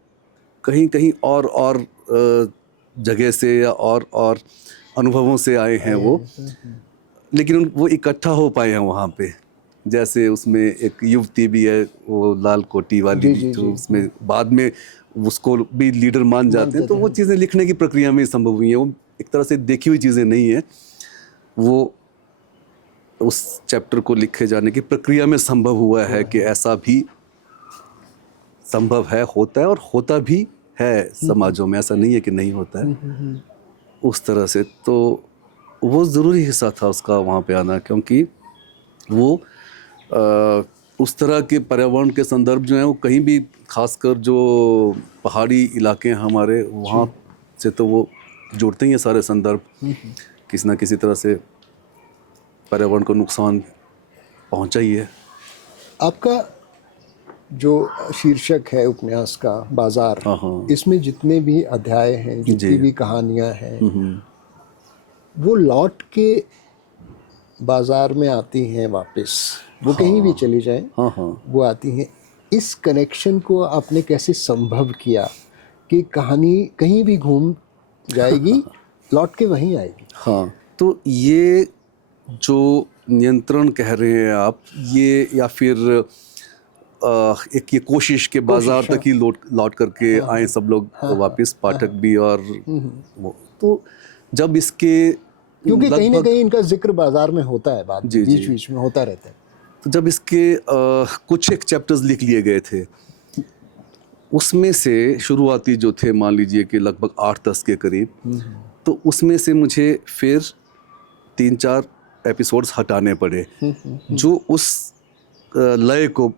कहीं कहीं और जगह से या और अनुभवों से आए हैं वो, लेकिन वो इकट्ठा हो पाए हैं वहाँ पे। जैसे उसमें एक युवती भी है, वो लाल कोटी वाली, जी, जो जी। उसमें बाद में उसको भी लीडर मान जाते हैं। तो वो चीज़ें लिखने की प्रक्रिया में संभव हुई हैं। वो एक तरह से देखी हुई चीज़ें नहीं है, वो उस चैप्टर को लिखे जाने की प्रक्रिया में संभव हुआ है कि ऐसा भी संभव है, होता है और होता भी है समाजों में। ऐसा नहीं है कि नहीं होता है उस तरह से। तो वो ज़रूरी हिस्सा था उसका वहाँ पे आना, क्योंकि वो उस तरह के पर्यावरण के संदर्भ जो हैं, वो कहीं भी, खासकर जो पहाड़ी इलाके हैं हमारे, वहाँ से तो वो जुड़ते ही हैं सारे संदर्भ। किसी ना किसी तरह से पर्यावरण को नुकसान पहुँचा ही है। आपका जो शीर्षक है उपन्यास का, बाजार, हाँ हाँ इसमें जितने भी अध्याय हैं, जितनी जी। भी कहानियां हैं, वो लौट के बाजार में आती हैं वापस। वो कहीं भी चली जाएं, हाँ हाँ वो आती हैं। इस कनेक्शन को आपने कैसे संभव किया कि कहानी कहीं भी घूम जाएगी, लौट के वहीं आएगी? हाँ, तो ये जो नियंत्रण कह रहे हैं आप, ये या फिर एक ये कोशिश के बाजार तक ही लौट करके आए सब लोग वापस, पाठक भी और वो। तो जब इसके क्योंकि कहीं ना लगभग, कहीं इनका जिक्र बाजार में होता है, बाद जी में जी, बीच बीच में होता रहता है। तो जब इसके कुछ एक चैप्टर्स लिख लिए गए थे, उसमें से शुरुआती जो थे, मान लीजिए कि लगभग 8-10 के करीब, तो उसमें से मुझे फिर 3-4 एपिसोड्स हटाने पड़े जो उस लय को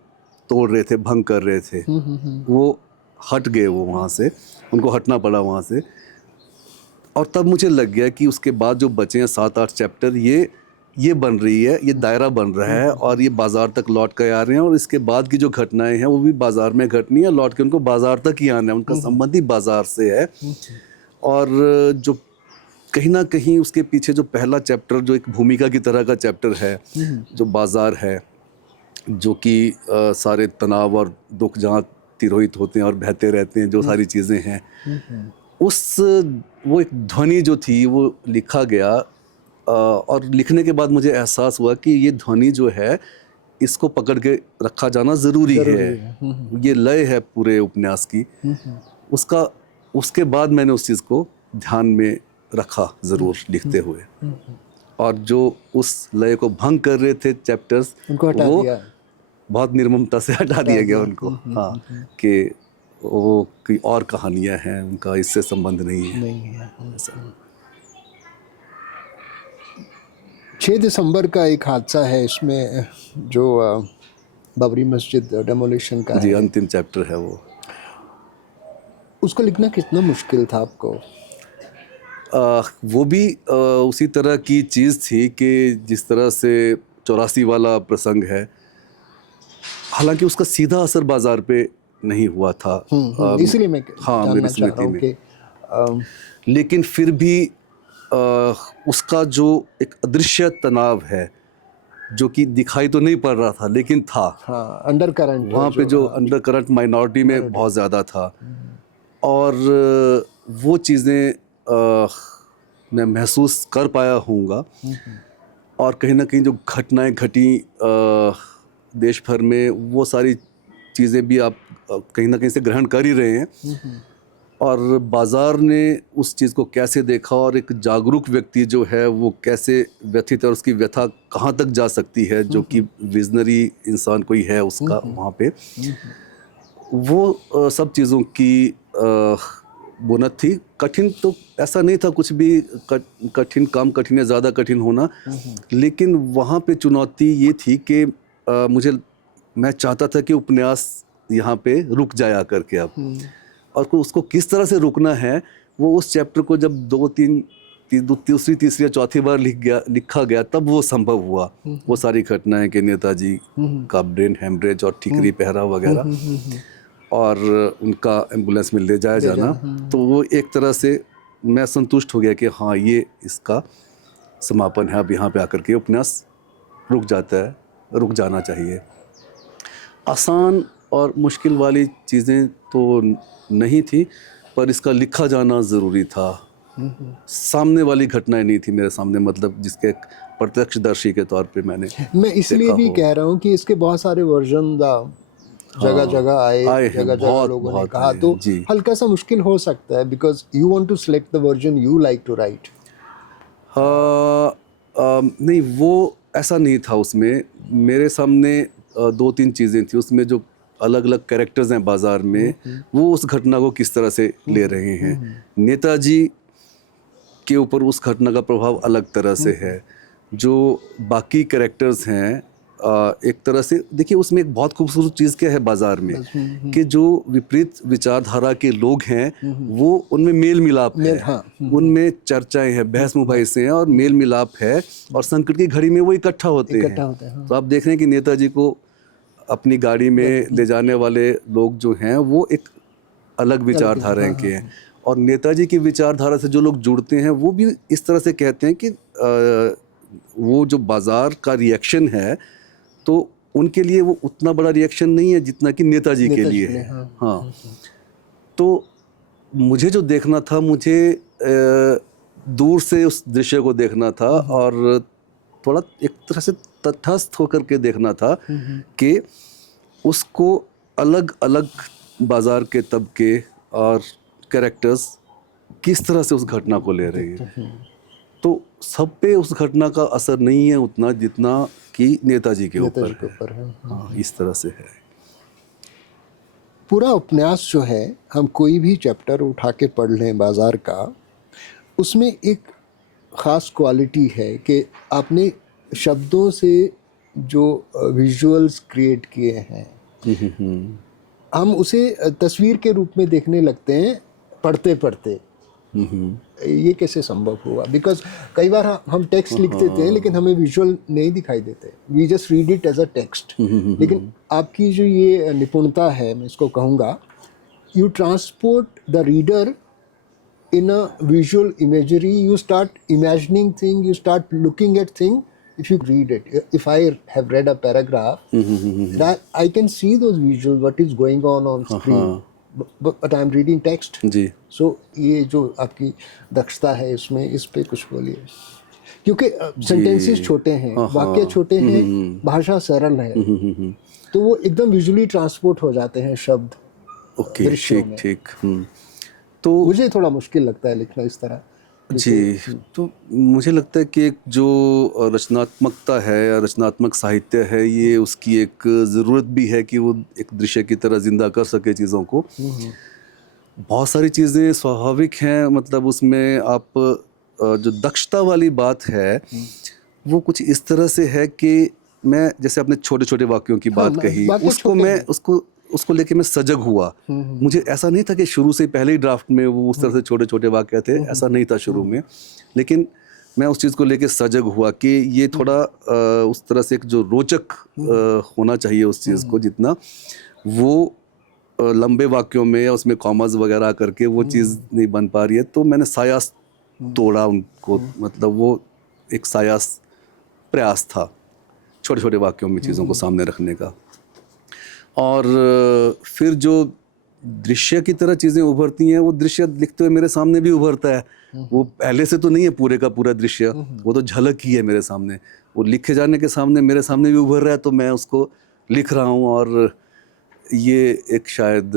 तोड़ रहे थे, भंग कर रहे थे। वो हट गए, वो वहाँ से, उनको हटना पड़ा वहाँ से। और तब मुझे लग गया कि उसके बाद जो बचे हैं 7-8 चैप्टर, ये बन रही है, ये दायरा बन रहा है और ये बाजार तक लौट कर आ रहे हैं। और इसके बाद की जो घटनाएं हैं, वो भी बाजार में घटनी है, लौट के उनको बाजार तक ही आना है, उनका संबंध ही बाजार से है। और जो कहीं ना कहीं उसके पीछे जो पहला चैप्टर, जो एक भूमिका की तरह का चैप्टर है, जो बाजार है, जो कि सारे तनाव और दुख जहाँ तिरोहित होते हैं और बहते रहते हैं, जो सारी चीज़ें हैं, उस वो एक ध्वनि जो थी वो लिखा गया। और लिखने के बाद मुझे एहसास हुआ कि ये ध्वनि जो है, इसको पकड़ के रखा जाना ज़रूरी है। ये लय है पूरे उपन्यास की, उसका। उसके बाद मैंने उस चीज़ को ध्यान में रखा ज़रूर लिखते हुए। और जो उस लय को भंग कर रहे थे चैप्टर्स, उनको हटा वो दिया। बहुत निर्ममता से हटा दिया गया उनको। हाँ, कि वो कोई और कहानियाँ हैं, उनका इससे संबंध नहीं है। नहीं है। 6 दिसंबर का एक हादसा है इसमें, जो बाबरी मस्जिद डेमोलिशन का जी, है। अंतिम चैप्टर है वो। उसको लिखना कितना मुश्किल था आपको? वो भी उसी तरह की चीज़ थी कि जिस तरह से 84 वाला प्रसंग है, हालांकि उसका सीधा असर बाजार पे नहीं हुआ था। इसीलिए मैं हाँ, जानना मेरी चाह स्मृति रहा हूँ में। कि लेकिन फिर भी उसका जो एक अदृश्य तनाव है, जो कि दिखाई तो नहीं पड़ रहा था लेकिन था, हाँ, अंडर करंट वहाँ पे जो अंडर करंट माइनॉरिटी में बहुत ज़्यादा था। और वो चीज़ें मैं महसूस कर पाया हूँगा। और कहीं ना कहीं जो घटनाएं घटी देश भर में, वो सारी चीज़ें भी आप कहीं ना कहीं से ग्रहण कर ही रहे हैं। और बाज़ार ने उस चीज़ को कैसे देखा, और एक जागरूक व्यक्ति जो है वो कैसे व्यथित है और उसकी व्यथा कहाँ तक जा सकती है, जो कि विजनरी इंसान कोई है उसका वहाँ पे, वो सब चीज़ों की बुनत थी। कठिन तो ऐसा नहीं था कुछ भी, कठिन काम कठिन या ज़्यादा कठिन होना, लेकिन वहाँ पे चुनौती ये थी कि मैं चाहता था कि उपन्यास यहाँ पे रुक जाया करके अब, और उसको किस तरह से रुकना है, वो उस चैप्टर को जब दूसरी तीसरी या चौथी बार लिखा गया तब वो संभव हुआ। वो सारी घटनाएं कि नेताजी का ब्रेन हेमरेज और ठीकरी पहरा वगैरह, और उनका एम्बुलेंस में ले जाया जाना, तो वो एक तरह से मैं संतुष्ट हो गया कि हाँ, ये इसका समापन है। अब यहाँ पे आकर के उपन्यास रुक जाता है, रुक जाना चाहिए। आसान और मुश्किल वाली चीज़ें तो नहीं थी, पर इसका लिखा जाना ज़रूरी था। सामने वाली घटनाएं नहीं थी मेरे सामने, मतलब जिसके प्रत्यक्षदर्शी के तौर पे मैं इसलिए भी कह रहा हूँ कि इसके बहुत सारे वर्जन जगह जगह आए, जगह जगह लोगों ने कहा, तो हल्का सा मुश्किल हो सकता है, because you want to select the version you like to write. नहीं, वो ऐसा नहीं था। उसमें मेरे सामने दो तीन चीज़ें थी। उसमें जो अलग अलग कैरेक्टर्स हैं बाज़ार में, वो उस घटना को किस तरह से ले रहे हैं। नेताजी के ऊपर उस घटना का प्रभाव अलग तरह से है। जो बाकी कैरेक्टर्स हैं, एक तरह से देखिए, उसमें एक बहुत खूबसूरत चीज़ क्या है बाज़ार में, कि जो विपरीत विचारधारा के लोग हैं, वो उनमें मेल मिलाप है, उनमें चर्चाएं हैं, बहस मुबाहिसे हैं और मेल मिलाप है, और संकट की घड़ी में वो इकट्ठा होते हैं। तो आप देख रहे हैं कि नेताजी को अपनी गाड़ी में ले जाने वाले लोग जो हैं, वो एक अलग विचारधारा के हैं, और नेताजी की विचारधारा से जो लोग जुड़ते हैं, वो भी इस तरह से कहते हैं कि वो जो बाज़ार का रिएक्शन है, तो उनके लिए वो उतना बड़ा रिएक्शन नहीं है जितना कि नेताजी के लिए है। हाँ, तो मुझे जो देखना था, मुझे दूर से उस दृश्य को देखना था, और थोड़ा एक तरह से तटस्थ होकर के देखना था कि उसको अलग अलग बाज़ार के तबके और कैरेक्टर्स किस तरह से उस घटना को ले रही है। तो सब पे उस घटना का असर नहीं है उतना जितना कि नेताजी के ऊपर है। हाँ, इस तरह से है। पूरा उपन्यास जो है, हम कोई भी चैप्टर उठा के पढ़ लें बाज़ार का, उसमें एक ख़ास क्वालिटी है कि आपने शब्दों से जो विजुअल्स क्रिएट किए हैं, हम उसे तस्वीर के रूप में देखने लगते हैं पढ़ते पढ़ते। ये कैसे संभव हुआ? बिकॉज कई बार हम टेक्स्ट लिख देते हैं, लेकिन हमें विजुअल नहीं दिखाई देते, we just read it as a text. लेकिन आपकी जो ये निपुणता है, मैं इसको कहूँगा, you transport the reader in a visual imagery, you start imagining thing, you start looking at thing. If you read it, if I have read a paragraph, that I can see those visuals, what is going on screen, but I am reading text. जी। So ये जो आपकी दक्षता है इसमें, इस पे कुछ बोलिए, क्योंकि सेंटेंसेस छोटे हैं, वाक्य छोटे हैं, भाषा सरल है, तो वो एकदम विजुअली ट्रांसपोर्ट हो जाते हैं शब्द। ओके, ठीक। तो मुझे थोड़ा मुश्किल लगता है लिखना इस तरह। जी, तो मुझे लगता है कि एक जो रचनात्मकता है या रचनात्मक साहित्य है, ये उसकी एक ज़रूरत भी है कि वो एक दृश्य की तरह जिंदा कर सके चीज़ों को। बहुत सारी चीज़ें स्वाभाविक हैं, मतलब उसमें आप जो दक्षता वाली बात है, वो कुछ इस तरह से है कि मैं, जैसे आपने छोटे छोटे वाक्यों की बात कही, उसको लेके मैं सजग हुआ। मुझे ऐसा नहीं था कि शुरू से पहले ही ड्राफ्ट में वो उस तरह से छोटे छोटे वाक्य थे, ऐसा नहीं था शुरू में, लेकिन मैं उस चीज़ को लेके सजग हुआ कि ये थोड़ा उस तरह से एक जो रोचक होना चाहिए उस चीज़ को, जितना वो लंबे वाक्यों में या उसमें कॉमास वगैरह करके वो चीज़ नहीं बन पा रही है। तो मैंने सायास तोड़ा उनको, मतलब वो एक सायास प्रयास था छोटे छोटे वाक्यों में चीज़ों को सामने रखने का। और फिर जो दृश्य की तरह चीज़ें उभरती हैं। वो दृश्य लिखते हुए मेरे सामने भी उभरता है, वो पहले से तो नहीं है पूरे का पूरा दृश्य, वो तो झलक ही है मेरे सामने। वो लिखे जाने के सामने मेरे सामने भी उभर रहा है, तो मैं उसको लिख रहा हूँ। और ये एक शायद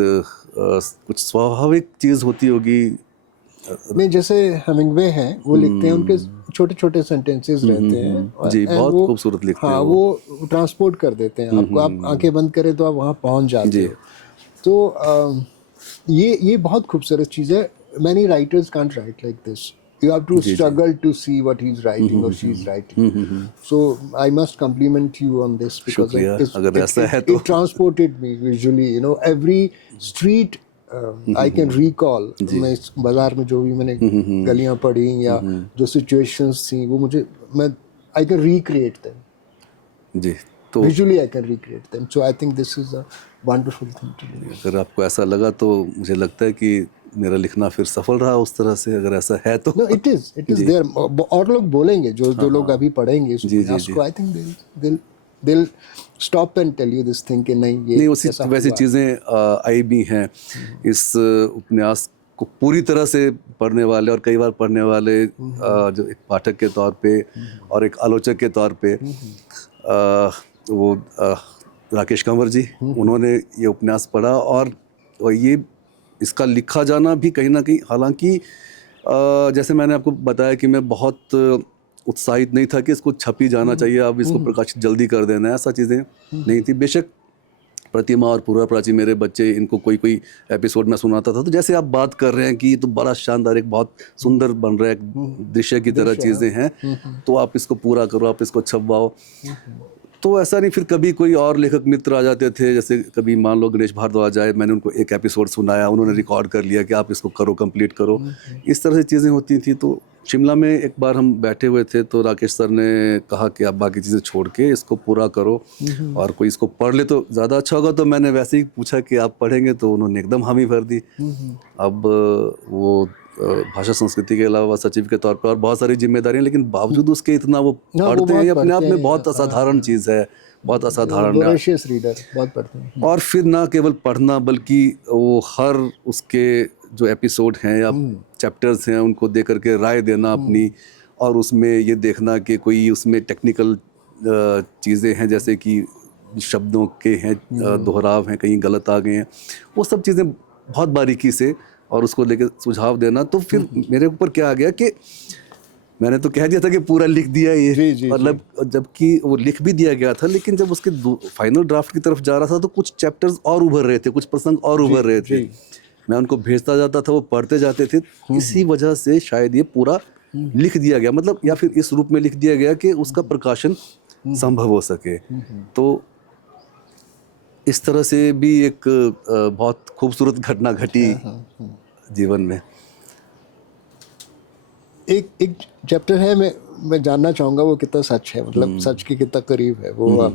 कुछ स्वाभाविक चीज़ होती होगी। नहीं, जैसे हेमिंगवे हैं वो लिखते हैं, उनके छोटे छोटे सेंटेंसेस रहते हैं जी, and बहुत वो, खूबसूरत लिखते हाँ, हैं वो ट्रांसपोर्ट कर देते हैं आपको। आप आंखें बंद करें तो आप वहाँ पहुँच जाते हो। तो ये बहुत खूबसूरत चीज़ है। Many writers can't write like this. You have to struggle to see what he is writing और she is writing. So I must compliment you on this शुक्रिया, बिकॉज अगर ऐसा है तो। it transported me visually, you know, every street I can recall। मैं इस बाजार में जो भी मैंने गलियां पढ़ी या जो situations थी, वो मैं I can recreate them जी, तो visually, I can recreate them, so I think this is a wonderful thing to do। अगर आपको ऐसा लगा तो मुझे लगता है कि मेरा लिखना फिर सफल रहा उस तरह से, अगर ऐसा है तो। No, it is there। और लोग बोलेंगे, जो लोग अभी पढ़ेंगे इस उपन्यास को, I think they'll stop and tell you this thing कि नहीं उसी वैसी चीज़ें आई भी हैं इस उपन्यास को पूरी तरह से पढ़ने वाले और कई बार पढ़ने वाले, जो एक पाठक के तौर पे और एक आलोचक के तौर पे, वो राकेश कंवर जी, उन्होंने ये उपन्यास पढ़ा और ये इसका लिखा जाना भी कहीं ना कहीं, हालांकि जैसे मैंने आपको बताया कि मैं बहुत उत्साहित नहीं था कि इसको छपी जाना चाहिए, अब इसको प्रकाशित जल्दी कर देना है, ऐसा चीज़ें नहीं थी। बेशक प्रतिमा और पूर्वा प्राची मेरे बच्चे, इनको कोई एपिसोड में सुनाता था, तो जैसे आप बात कर रहे हैं कि ये तो बड़ा शानदार, एक बहुत सुंदर बन रहा है, दृश्य की तरह चीज़ें हैं, तो आप इसको पूरा करो, आप इसको छपवाओ। तो ऐसा नहीं, फिर कभी कोई और लेखक मित्र आ जाते थे, जैसे कभी मान लो गणेश भारद्वाज आए, मैंने उनको एक एपिसोड सुनाया, उन्होंने रिकॉर्ड कर लिया कि आप इसको करो, कंप्लीट करो, इस तरह से चीज़ें होती थी। तो शिमला में एक बार हम बैठे हुए थे, तो राकेश सर ने कहा कि आप बाकी चीज़ें छोड़ के इसको पूरा करो और कोई इसको पढ़ ले तो ज़्यादा अच्छा होगा। तो मैंने वैसे ही पूछा कि आप पढ़ेंगे, तो उन्होंने एकदम हामी भर दी। अब वो भाषा संस्कृति के अलावा सचिव के तौर पर और बहुत सारी जिम्मेदारियां, लेकिन बावजूद उसके इतना वो पढ़ते हैं, अपने आप में बहुत असाधारण चीज़ है, बहुत असाधारण वोरेशियस रीडर, बहुत पढ़ते हैं। और फिर ना केवल पढ़ना, बल्कि वो हर उसके जो एपिसोड हैं या चैप्टर्स हैं, उनको देख करके राय देना अपनी, और उसमें ये देखना कि कोई उसमें टेक्निकल चीज़ें हैं, जैसे कि शब्दों के हैं दोहराव हैं, कहीं गलत आ गए हैं, वो सब चीज़ें बहुत बारीकी से, और उसको लेके सुझाव देना। तो फिर मेरे ऊपर क्या आ गया कि मैंने तो कह दिया था कि पूरा लिख दिया ये, मतलब जबकि वो लिख भी दिया गया था, लेकिन जब उसके फाइनल ड्राफ्ट की तरफ जा रहा था तो कुछ चैप्टर्स और उभर रहे थे, कुछ प्रसंग और उभर रहे थे, मैं उनको भेजता जाता था, वो पढ़ते जाते थे। इसी वजह से शायद ये पूरा लिख दिया गया, मतलब या फिर इस रूप में लिख दिया गया कि उसका प्रकाशन संभव हो सके। तो इस तरह से भी एक बहुत खूबसूरत घटना घटी जीवन में। एक चैप्टर है, मैं जानना चाहूँगा वो कितना सच है, मतलब सच के कितना करीब है वो।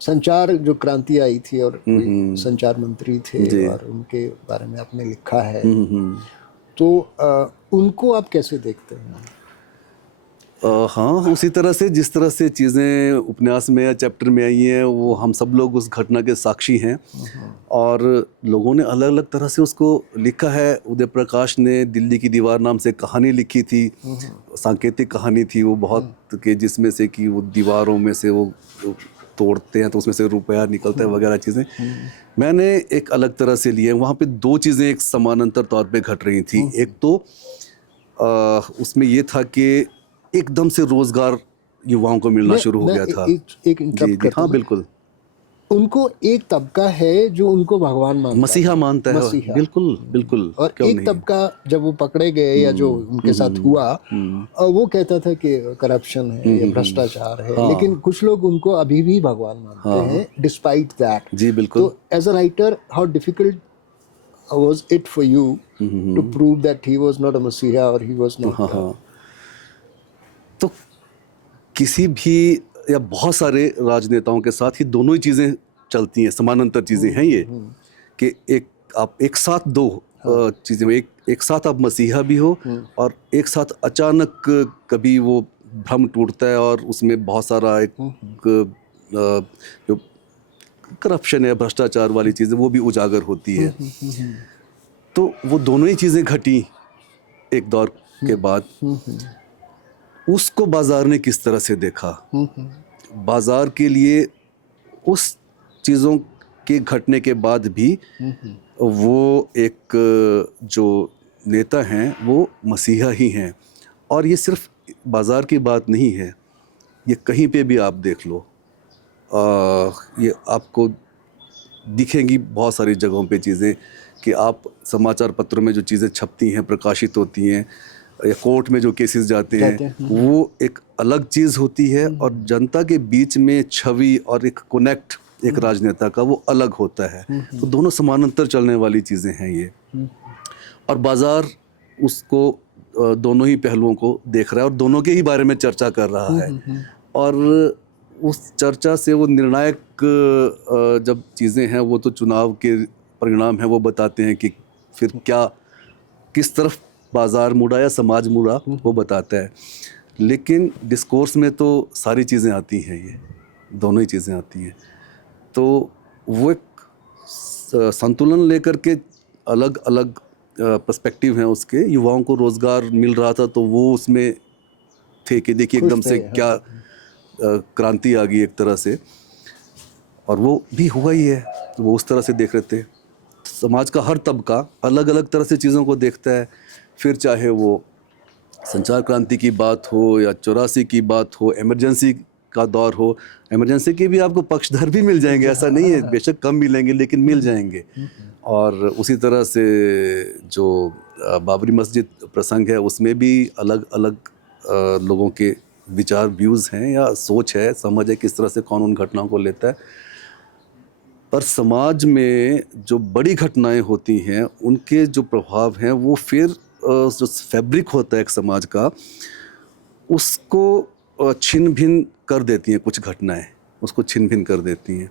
संचार जो क्रांति आई थी और कोई संचार मंत्री थे और उनके बारे में आपने लिखा है, तो उनको आप कैसे देखते हैं? हाँ, उसी तरह से जिस तरह से चीज़ें उपन्यास में या चैप्टर में आई हैं, वो हम सब लोग उस घटना के साक्षी हैं, और लोगों ने अलग अलग तरह से उसको लिखा है। उदय प्रकाश ने दिल्ली की दीवार नाम से कहानी लिखी थी, सांकेतिक कहानी थी वो बहुत, कि जिसमें से कि वो दीवारों में से वो तोड़ते हैं तो उसमें से रुपया निकलता है वगैरह चीज़ें। मैंने एक अलग तरह से लिए, वहाँ पे दो चीज़ें एक समानांतर तौर पे घट रही थी। एक तो उसमें ये था कि एकदम से रोजगार युवाओं को मिलना शुरू हो गया था। एक इंटरप्ट करता हूं। हाँ बिल्कुल, उनको एक तबका है जो उनको भगवान मानता मसीहा मानता है, मसीहा। बिल्कुल बिल्कुल। और एक तबका जब वो पकड़े गए या जो उनके साथ हुआ, वो कहता था कि करप्शन है या भ्रष्टाचार है, लेकिन कुछ लोग उनको अभी भी भगवान मानते हैं डिस्पाइट दैट। जी बिल्कुल। तो as a writer, how difficult was it for you to prove that he was not a मसीहा और ही वाज नॉट? तो किसी भी या बहुत सारे राजनेताओं के साथ ही दोनों ही चीज़ें चलती हैं, समानांतर चीज़ें हैं ये, कि आप एक साथ दो चीज़ें, एक साथ आप मसीहा भी हो और एक साथ अचानक कभी वो भ्रम टूटता है और उसमें बहुत सारा एक जो करप्शन है, भ्रष्टाचार वाली चीज़ें वो भी उजागर होती है। तो वो दोनों ही चीज़ें घटी एक दौर के बाद। उसको बाजार ने किस तरह से देखा, बाजार के लिए उस चीज़ों के घटने के बाद भी वो एक जो नेता हैं वो मसीहा ही हैं। और ये सिर्फ बाजार की बात नहीं है, ये कहीं पे भी आप देख लो, ये आपको दिखेंगी बहुत सारी जगहों पे चीज़ें कि आप समाचार पत्रों में जो चीज़ें छपती हैं, प्रकाशित होती हैं, या कोर्ट में जो केसेस जाते हैं, वो एक अलग चीज़ होती है, और जनता के बीच में छवि और एक कनेक्ट एक राजनेता का वो अलग होता है। तो दोनों समानांतर चलने वाली चीज़ें हैं ये, और बाजार उसको दोनों ही पहलुओं को देख रहा है और दोनों के ही बारे में चर्चा कर रहा है। और उस चर्चा से वो निर्णायक जब चीज़ें हैं, वो तो चुनाव के परिणाम हैं, वो बताते हैं कि फिर क्या, किस तरफ बाजार मुड़ा या समाज मुड़ा, वो बताता है। लेकिन डिस्कोर्स में तो सारी चीज़ें आती हैं, ये दोनों ही चीज़ें आती हैं। तो वो एक संतुलन लेकर के अलग अलग पर्सपेक्टिव हैं उसके। युवाओं को रोज़गार मिल रहा था तो वो उसमें थे कि देखिए एकदम से क्या क्रांति आ गई एक तरह से, और वो भी हुआ ही है, तो वो उस तरह से देख रहे थे। समाज का हर तबका अलग अलग तरह से चीज़ों को देखता है। फिर चाहे वो संचार क्रांति की बात हो या 84 की बात हो, इमरजेंसी का दौर हो, इमरजेंसी के भी आपको पक्षधर भी मिल जाएंगे, ऐसा नहीं है, बेशक कम मिलेंगे लेकिन मिल जाएंगे। और उसी तरह से जो बाबरी मस्जिद प्रसंग है, उसमें भी अलग अलग लोगों के विचार, व्यूज़ हैं या सोच है, समझ है किस तरह से कौन उन घटनाओं को लेता है। पर समाज में जो बड़ी घटनाएं होती हैं, उनके जो प्रभाव हैं, वो फिर जो फैब्रिक होता है एक समाज का, उसको छिन्न भिन्न कर देती हैं। कुछ घटनाएं उसको छिन्न भिन्न कर देती हैं,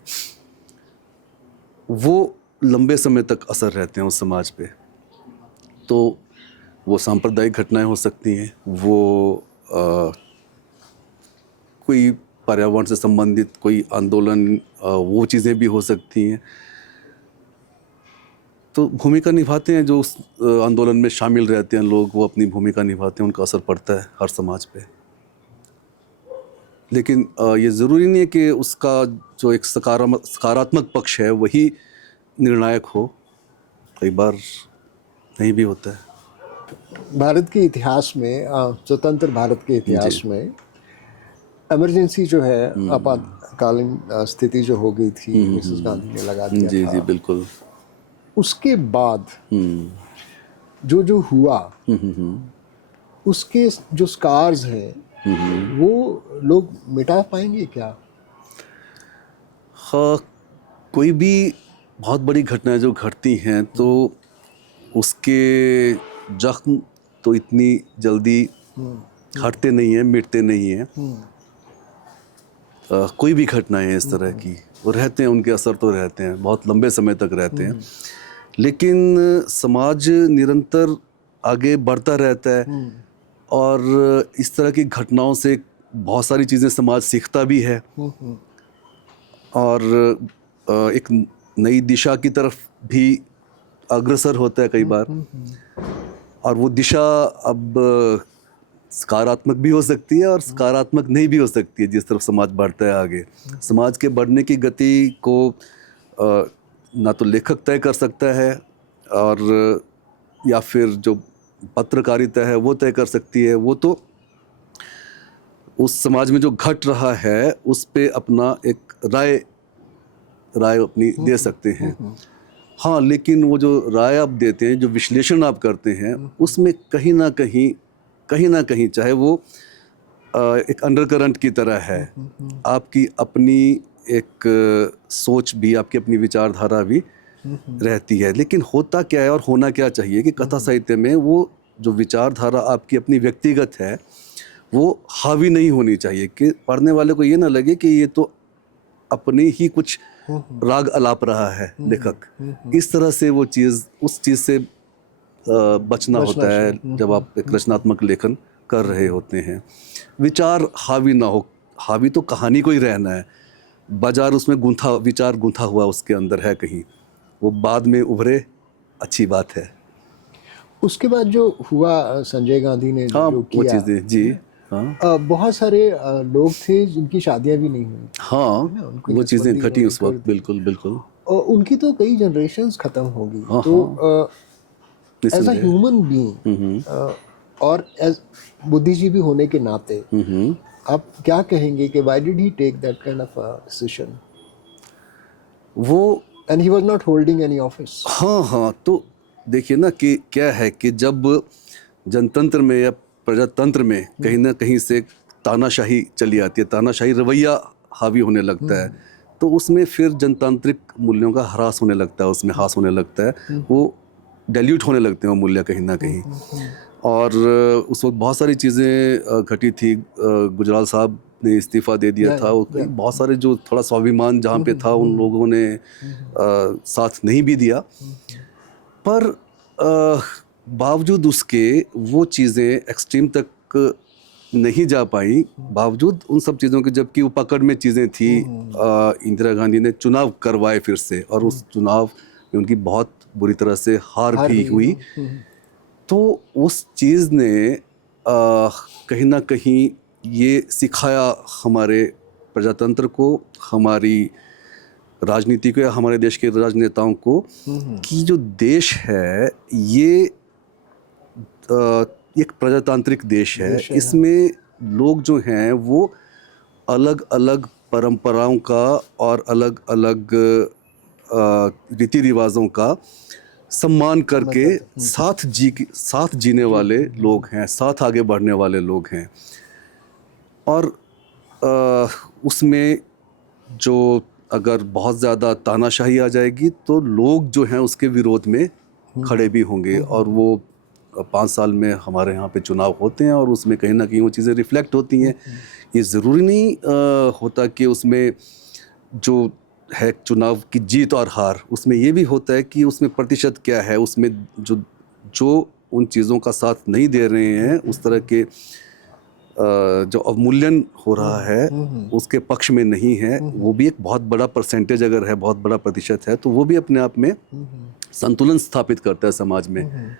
वो लंबे समय तक असर रहते हैं उस समाज पे। तो वो सांप्रदायिक घटनाएं हो सकती हैं, वो कोई पर्यावरण से संबंधित कोई आंदोलन, वो चीज़ें भी हो सकती हैं। तो भूमिका निभाते हैं जो उस आंदोलन में शामिल रहते हैं लोग, वो अपनी भूमिका निभाते हैं, उनका असर पड़ता है हर समाज पे। लेकिन ये ज़रूरी नहीं है कि उसका जो एक सकारात्मक पक्ष है वही निर्णायक हो, कई बार नहीं भी होता है। भारत के इतिहास में, स्वतंत्र भारत के इतिहास में इमरजेंसी जो है, आपातकालीन स्थिति जो हो गई थी, मिसेस गांधी ने लगा दिया जी था। जी बिल्कुल। उसके बाद जो जो हुआ, उसके जो स्कार्स हैं वो लोग मिटा पाएंगे क्या? हाँ, कोई भी बहुत बड़ी घटनाएं जो घटती हैं तो उसके जख्म तो इतनी जल्दी हटते नहीं हैं, मिटते नहीं हैं। कोई भी घटनाएं हैं इस तरह की, वो रहते हैं, उनके असर तो रहते हैं, बहुत लंबे समय तक रहते हैं। लेकिन समाज निरंतर आगे बढ़ता रहता है, और इस तरह की घटनाओं से बहुत सारी चीज़ें समाज सीखता भी है, और एक नई दिशा की तरफ भी अग्रसर होता है कई बार। और वो दिशा अब सकारात्मक भी हो सकती है और सकारात्मक नहीं भी हो सकती है, जिस तरफ समाज बढ़ता है आगे। समाज के बढ़ने की गति को ना तो लेखक तय कर सकता है, और या फिर जो पत्रकारिता है वो तय कर सकती है। वो तो उस समाज में जो घट रहा है उस पे अपना एक राय अपनी दे सकते हैं। हाँ, लेकिन वो जो राय आप देते हैं, जो विश्लेषण आप करते हैं, उसमें कहीं ना कहीं चाहे वो एक अंडरकरंट की तरह है, आपकी अपनी एक सोच भी, आपकी अपनी विचारधारा भी रहती है। लेकिन होता क्या है और होना क्या चाहिए कि कथा साहित्य में वो जो विचारधारा आपकी अपनी व्यक्तिगत है, वो हावी नहीं होनी चाहिए, कि पढ़ने वाले को ये ना लगे कि ये तो अपनी ही कुछ राग अलाप रहा है लेखक। इस तरह से वो चीज़, उस चीज़ से बचना होता है जब आप एक रचनात्मक लेखन कर रहे होते हैं। विचार हावी ना हो, हावी तो कहानी को ही रहना है, बाजार उसमें विचार गूंथा हुआ उसके अंदर है कहीं, वो बाद में उभरे, अच्छी बात है। उसके बाद जो हुआ संजय गांधी ने हाँ, जो वो किया, चीज़ें जी, हाँ बहुत सारे लोग थे जिनकी शादियां भी नहीं हुई, हाँ, है ना, उनकी वो चीज़ें नसबंदी घटी उन्होंने उस कर वक्त, दी, बिल्कुल बिल्कुल। और उनकी तो कई जनरेशन्स खत्म हो गई। हाँ तो हाँ, एज अ निस्संदेह। ह्यूमन बीइंग और एज बुद्धिजीवी होने के नाते आप क्या कहेंगे कि why did he take that kind of decision, वो and he was not holding any office? हाँ हाँ, तो देखिए ना कि क्या है कि जब जनतंत्र में या प्रजातंत्र में कहीं ना कहीं से तानाशाही चली आती है, तानाशाही रवैया हावी होने लगता है, तो उसमें फिर जनतांत्रिक मूल्यों का ह्रास होने लगता है, उसमें ह्रास होने लगता है, वो डाइल्यूट होने लगते हैं वो मूल्य कहीं ना कहीं। और उस वक्त बहुत सारी चीज़ें घटी थी। गुजराल साहब ने इस्तीफ़ा दे दिया था, वो कई बहुत सारे जो थोड़ा स्वाभिमान जहाँ पे था उन लोगों ने साथ नहीं भी दिया, पर बावजूद उसके वो चीज़ें एक्सट्रीम तक नहीं जा पाई, बावजूद उन सब चीज़ों के, जबकि वो पकड़ में चीज़ें थी। इंदिरा गांधी ने चुनाव करवाए फिर से, और उस चुनाव में उनकी बहुत बुरी तरह से हार भी हुई। तो उस चीज़ ने कहीं ना कहीं ये सिखाया हमारे प्रजातंत्र को, हमारी राजनीति को, या हमारे देश के राजनेताओं को, कि जो देश है ये एक प्रजातांत्रिक देश है, इसमें लोग जो हैं वो अलग अलग परंपराओं का और अलग अलग रीति रिवाजों का सम्मान करके साथ जीने वाले लोग हैं, साथ आगे बढ़ने वाले लोग हैं। और उसमें जो अगर बहुत ज़्यादा तानाशाही आ जाएगी तो लोग जो हैं उसके विरोध में खड़े भी होंगे, और वो 5 साल में हमारे यहाँ पे चुनाव होते हैं और उसमें कहीं ना कहीं वो चीज़ें रिफ्लेक्ट होती हैं। ये ज़रूरी नहीं होता कि उसमें जो है चुनाव की जीत और हार, उसमें ये भी होता है कि उसमें प्रतिशत क्या है, उसमें जो उन चीज़ों का साथ नहीं दे रहे हैं, उस तरह के जो अवमूल्यन हो रहा है उसके पक्ष में नहीं है, वो भी एक बहुत बड़ा परसेंटेज अगर है, बहुत बड़ा प्रतिशत है, तो वो भी अपने आप में संतुलन स्थापित करता है समाज में।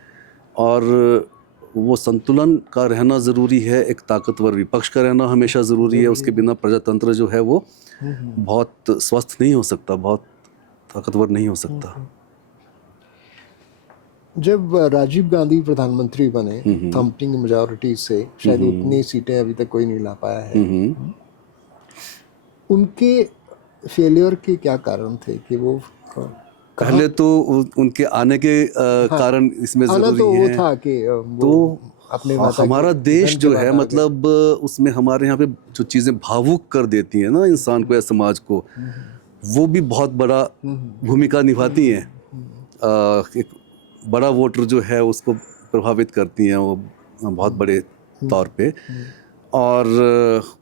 और वो संतुलन का रहना ज़रूरी है, एक ताकतवर विपक्ष का रहना हमेशा ज़रूरी है, उसके बिना प्रजातंत्र जो है वो बहुत स्वस्थ नहीं हो सकता, बहुत ताकतवर नहीं हो सकता। जब राजीव गांधी प्रधानमंत्री बने थम्पिंग मेजॉरिटी से, शायद उतनी सीटें अभी तक कोई नहीं ला पाया है, उनके फेलियर के क्या कारण थे कि वो पहले तो उनके आने के कारण इसमें ज़रूरी तो वो है था कि तो अपने माता हमारा देश जो है, मतलब उसमें हमारे यहाँ पे जो चीज़ें भावुक कर देती हैं ना इंसान को या समाज को, वो भी बहुत बड़ा भूमिका निभाती हैं। एक बड़ा वोटर जो है उसको प्रभावित करती हैं वो बहुत बड़े तौर पे, और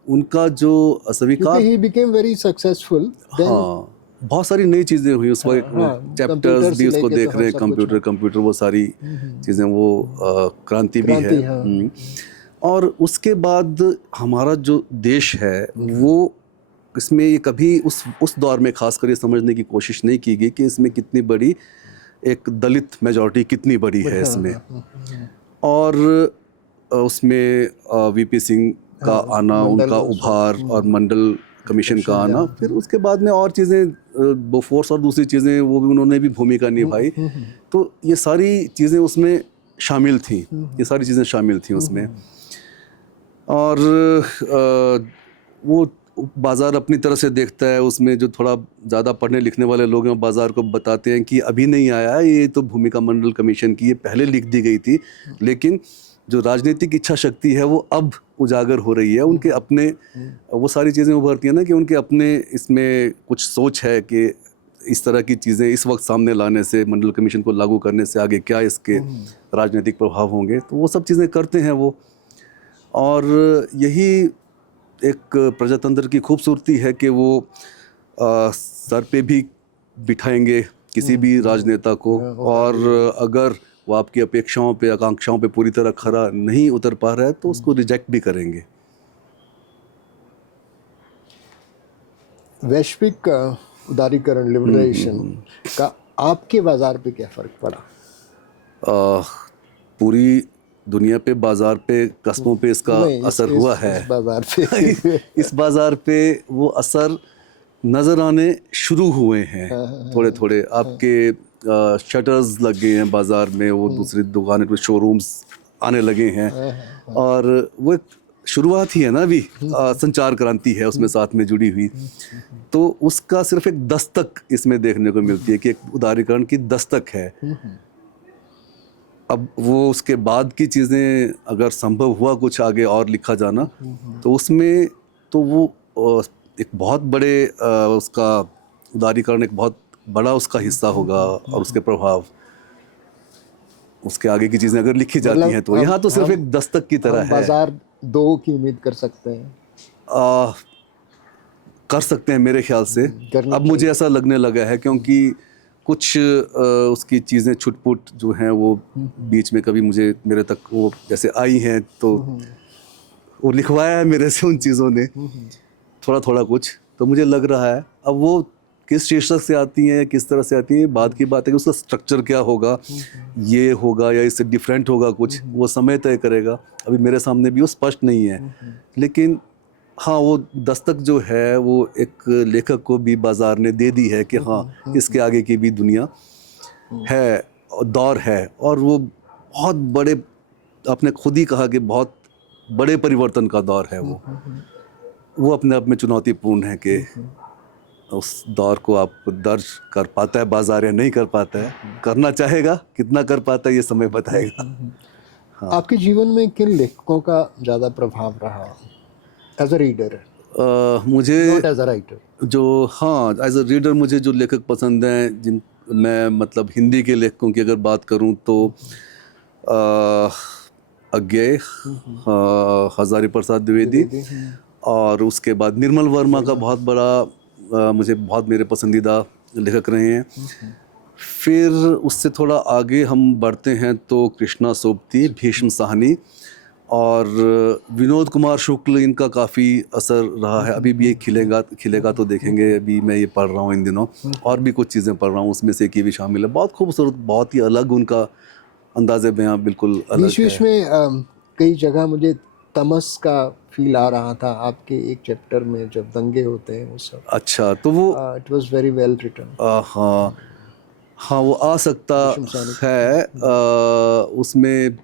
उनका जो अस्वीकार, ही बिकेम वेरी सक्सेसफुल, हाँ, बहुत सारी नई चीज़ें हुई उस वक्त, चैप्टर्स भी उसको देख रहे हैं, कंप्यूटर वो सारी चीज़ें, वो क्रांति भी है। और उसके बाद हमारा जो देश है वो, इसमें ये कभी उस दौर में खासकर ये समझने की कोशिश नहीं की गई कि इसमें कितनी बड़ी एक दलित मेजॉरिटी कितनी बड़ी है इसमें। और उसमें वीपी सिंह का आना, उनका उभार, और मंडल कमीशन का आना, फिर उसके बाद में और चीज़ें, बोफोर्स और दूसरी चीज़ें, वो भी उन्होंने भी भूमिका निभाई। तो ये सारी चीज़ें उसमें शामिल थी, ये सारी चीज़ें शामिल थी उसमें। और वो बाज़ार अपनी तरह से देखता है, उसमें जो थोड़ा ज़्यादा पढ़ने लिखने वाले लोग हैं बाज़ार को बताते हैं कि अभी नहीं आया है, ये तो भूमिका मंडल कमीशन की, ये पहले लिख दी गई थी, लेकिन जो राजनीतिक इच्छा शक्ति है वो अब उजागर हो रही है। उनके अपने वो सारी चीज़ें उभरती हैं ना कि उनके अपने इसमें कुछ सोच है कि इस तरह की चीज़ें इस वक्त सामने लाने से, मंडल कमीशन को लागू करने से आगे क्या इसके राजनीतिक प्रभाव होंगे, तो वो सब चीज़ें करते हैं वो। और यही एक प्रजातंत्र की खूबसूरती है कि वो सर पे भी बिठाएंगे किसी भी राजनेता को, और अगर वो आपकी अपेक्षाओं पे, आकांक्षाओं पे पूरी तरह खरा नहीं उतर पा रहा है तो उसको रिजेक्ट भी करेंगे। वैश्विक उदारीकरण, लिबरलाइजेशन का आपके बाजार पे क्या फ़र्क पड़ा? पूरी दुनिया पे, बाजार पे, कस्बों पे इसका नहीं, असर हुआ है। इस बाजार पे इस बाजार पे वो असर नज़र आने शुरू हुए हैं थोड़े थोड़े। आपके शटर्स लग गए हैं बाजार में, वो दूसरी दुकानें पे शोरूम्स आने लगे हैं, और वो एक शुरुआत ही है ना अभी। संचार क्रांति है उसमें साथ में जुड़ी हुई, तो उसका सिर्फ एक दस्तक इसमें देखने को मिलती है कि एक उदारीकरण की दस्तक है। अब वो उसके बाद की चीज़ें अगर संभव हुआ कुछ आगे और लिखा जाना, तो उसमें तो वो एक बहुत बड़े उसका उदारीकरण एक बहुत बड़ा उसका हिस्सा होगा, और उसके प्रभाव, उसके आगे की चीज़ें अगर लिखी जाती हैं तो यहाँ तो सिर्फ एक दस्तक की तरह है। बाजार 2 की उम्मीद कर सकते हैं? कर सकते हैं मेरे ख्याल से। अब मुझे ऐसा लगने लगा है, क्योंकि कुछ उसकी चीज़ें छुटपुट जो हैं वो बीच में कभी मुझे मेरे तक वो जैसे आई हैं, तो वो लिखवाया है मेरे से उन चीज़ों ने थोड़ा थोड़ा कुछ, तो मुझे लग रहा है अब वो किस शीर्षक से आती हैं, किस तरह से आती हैं, बाद की बात है कि उसका स्ट्रक्चर क्या होगा, ये होगा या इससे डिफरेंट होगा कुछ, वो समय तय करेगा। अभी मेरे सामने भी वो स्पष्ट नहीं है, लेकिन हाँ, वो दस्तक जो है वो एक लेखक को भी बाजार ने दे दी है कि हाँ, इसके आगे की भी दुनिया है, दौर है, और वो बहुत बड़े, आपने खुद ही कहा कि बहुत बड़े परिवर्तन का दौर है वो अपने आप में चुनौतीपूर्ण है कि उस दौर को आप दर्ज कर पाता है बाजार या नहीं कर पाता है। करना चाहेगा, कितना कर पाता है ये समय बताएगा। हाँ। आपके जीवन में किन लेखकों का ज़्यादा प्रभाव रहा एज अ रीडर? मुझे नॉट एज अ राइटर। जो, हाँ, एज अ रीडर मुझे जो लेखक पसंद हैं, जिन मैं मतलब हिंदी के लेखकों की अगर बात करूं तो अज्ञेय, हजारी प्रसाद द्विवेदी, और उसके बाद निर्मल वर्मा का बहुत बड़ा मुझे बहुत मेरे पसंदीदा लेखक रहे हैं। फिर उससे थोड़ा आगे हम बढ़ते हैं तो कृष्णा सोबती, भीष्म साहनी, और विनोद कुमार शुक्ल, इनका काफ़ी असर रहा है। अभी भी ये खिलेगा तो देखेंगे, अभी मैं ये पढ़ रहा हूँ इन दिनों, और भी कुछ चीज़ें पढ़ रहा हूँ, उसमें से एक ये भी शामिल है। बहुत खूबसूरत, बहुत ही अलग उनका अंदाज़े बयां बिल्कुल अलग है। बीच में कई जगह मुझे तमस का फील आ रहा था आपके एक चैप्टर में, जब दंगे होते हैं वो सब। अच्छा, तो वो it was very well written. हाँ हाँ, वो आ सकता है उसमें,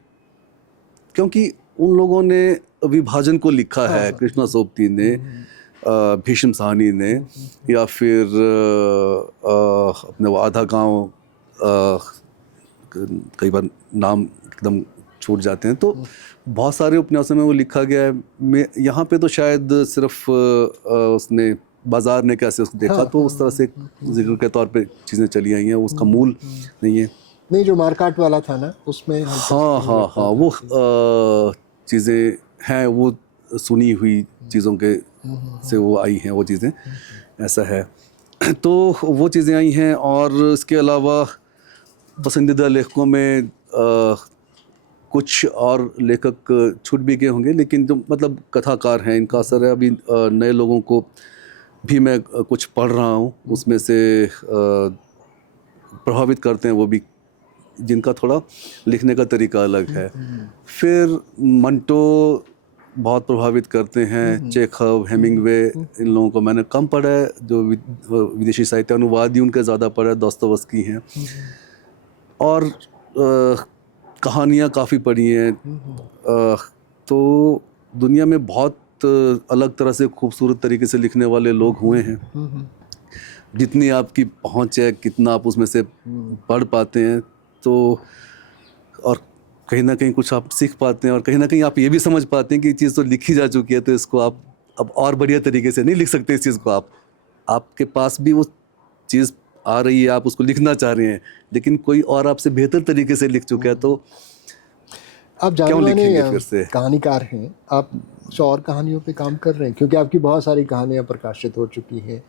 क्योंकि उन लोगों ने विभाजन को लिखा है, कृष्णा सोबती ने, भीष्म साहनी ने, या फिर अपने वो आधा गांव, कई बार नाम एकदम छूट जाते हैं, तो बहुत सारे उपन्यासों में वो लिखा गया है। मैं यहाँ पे तो शायद सिर्फ उसने बाजार ने कैसे उसको देखा, तो उस तरह से जिक्र के तौर पे चीज़ें चली आई हैं, उसका मूल नहीं है। नहीं, जो मार्काट वाला था ना उसमें, हाँ हाँ हाँ, वो चीज़ें हैं, वो सुनी हुई चीज़ों के से वो आई हैं वो चीज़ें, ऐसा है। तो वो चीज़ें आई हैं, और इसके अलावा पसंदीदा लेखकों में कुछ और लेखक छूट भी गए होंगे, लेकिन जो मतलब कथाकार हैं, इनका असर है। अभी नए लोगों को भी मैं कुछ पढ़ रहा हूँ, उसमें से प्रभावित करते हैं वो भी, जिनका थोड़ा लिखने का तरीका अलग है। फिर मंटो बहुत प्रभावित करते हैं, चेखव, हेमिंगवे, इन लोगों को मैंने कम पढ़ा है। जो विदेशी साहित्य अनुवाद ही उनके ज़्यादा पढ़ा है, दोस्तोयेव्स्की हैं, और कहानियाँ काफ़ी पढ़ी हैं। तो दुनिया में बहुत अलग तरह से खूबसूरत तरीके से लिखने वाले लोग हुए हैं। जितनी आपकी पहुँच है, कितना आप उसमें से पढ़ पाते हैं, तो और कहीं ना कहीं कुछ आप सीख पाते हैं, और कहीं ना कहीं आप ये भी समझ पाते हैं कि ये चीज़ तो लिखी जा चुकी है, तो इसको आप अब और बढ़िया तरीके से नहीं लिख सकते। इस चीज़ को आपके पास भी वो चीज़ आ रही है, आप उसको लिखना चाह रहे हैं, लेकिन कोई और आपसे बेहतर तरीके से लिख चुका है, तो आप क्यों लिखेंगे फिर से? कहानीकार हैं आप, कुछ और कहानियों पे काम कर रहे हैं? क्योंकि आपकी बहुत सारी कहानियाँ प्रकाशित हो चुकी हैं।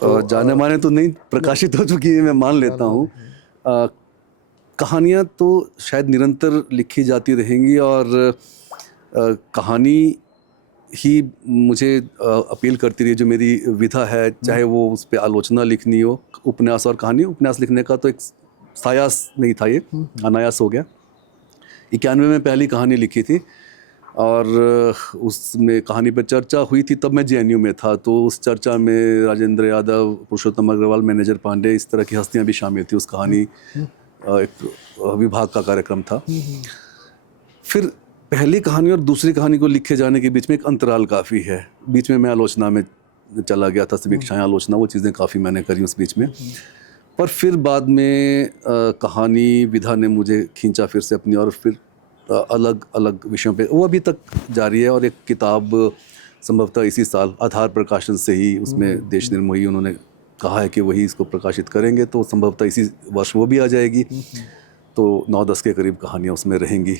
तो जाने माने तो नहीं प्रकाशित हो चुकी है, मैं मान लेता हूँ। कहानियाँ तो शायद निरंतर लिखी जाती रहेंगी, और कहानी ही मुझे अपील करती रही, जो मेरी विधा है, चाहे वो उस पर आलोचना लिखनी हो, उपन्यास और कहानी। उपन्यास लिखने का तो एक सायास नहीं था, ये अनायास हो गया। 91 में पहली कहानी लिखी थी और उसमें कहानी पर चर्चा हुई थी, तब मैं जेएनयू में था। तो उस चर्चा में राजेंद्र यादव, पुरुषोत्तम अग्रवाल, मैनेजर पांडे, इस तरह की हस्तियां भी शामिल थी। उस कहानी एक विभाग का कार्यक्रम था। फिर पहली कहानी और दूसरी कहानी को लिखे जाने के बीच में एक अंतराल काफ़ी है। बीच में मैं आलोचना में चला गया था, समीक्षाएं, आलोचना, वो चीज़ें काफ़ी मैंने करी उस बीच में। पर फिर बाद में कहानी विधा ने मुझे खींचा फिर से अपनी, और फिर अलग अलग विषयों पे वो अभी तक जारी है। और एक किताब संभवतः इसी साल आधार प्रकाशन से ही, उसमें देश निर्मोही उन्होंने कहा है कि वही इसको प्रकाशित करेंगे, तो संभवतः इसी वर्ष वो भी आ जाएगी। तो 9-10 के करीब कहानियाँ उसमें रहेंगी।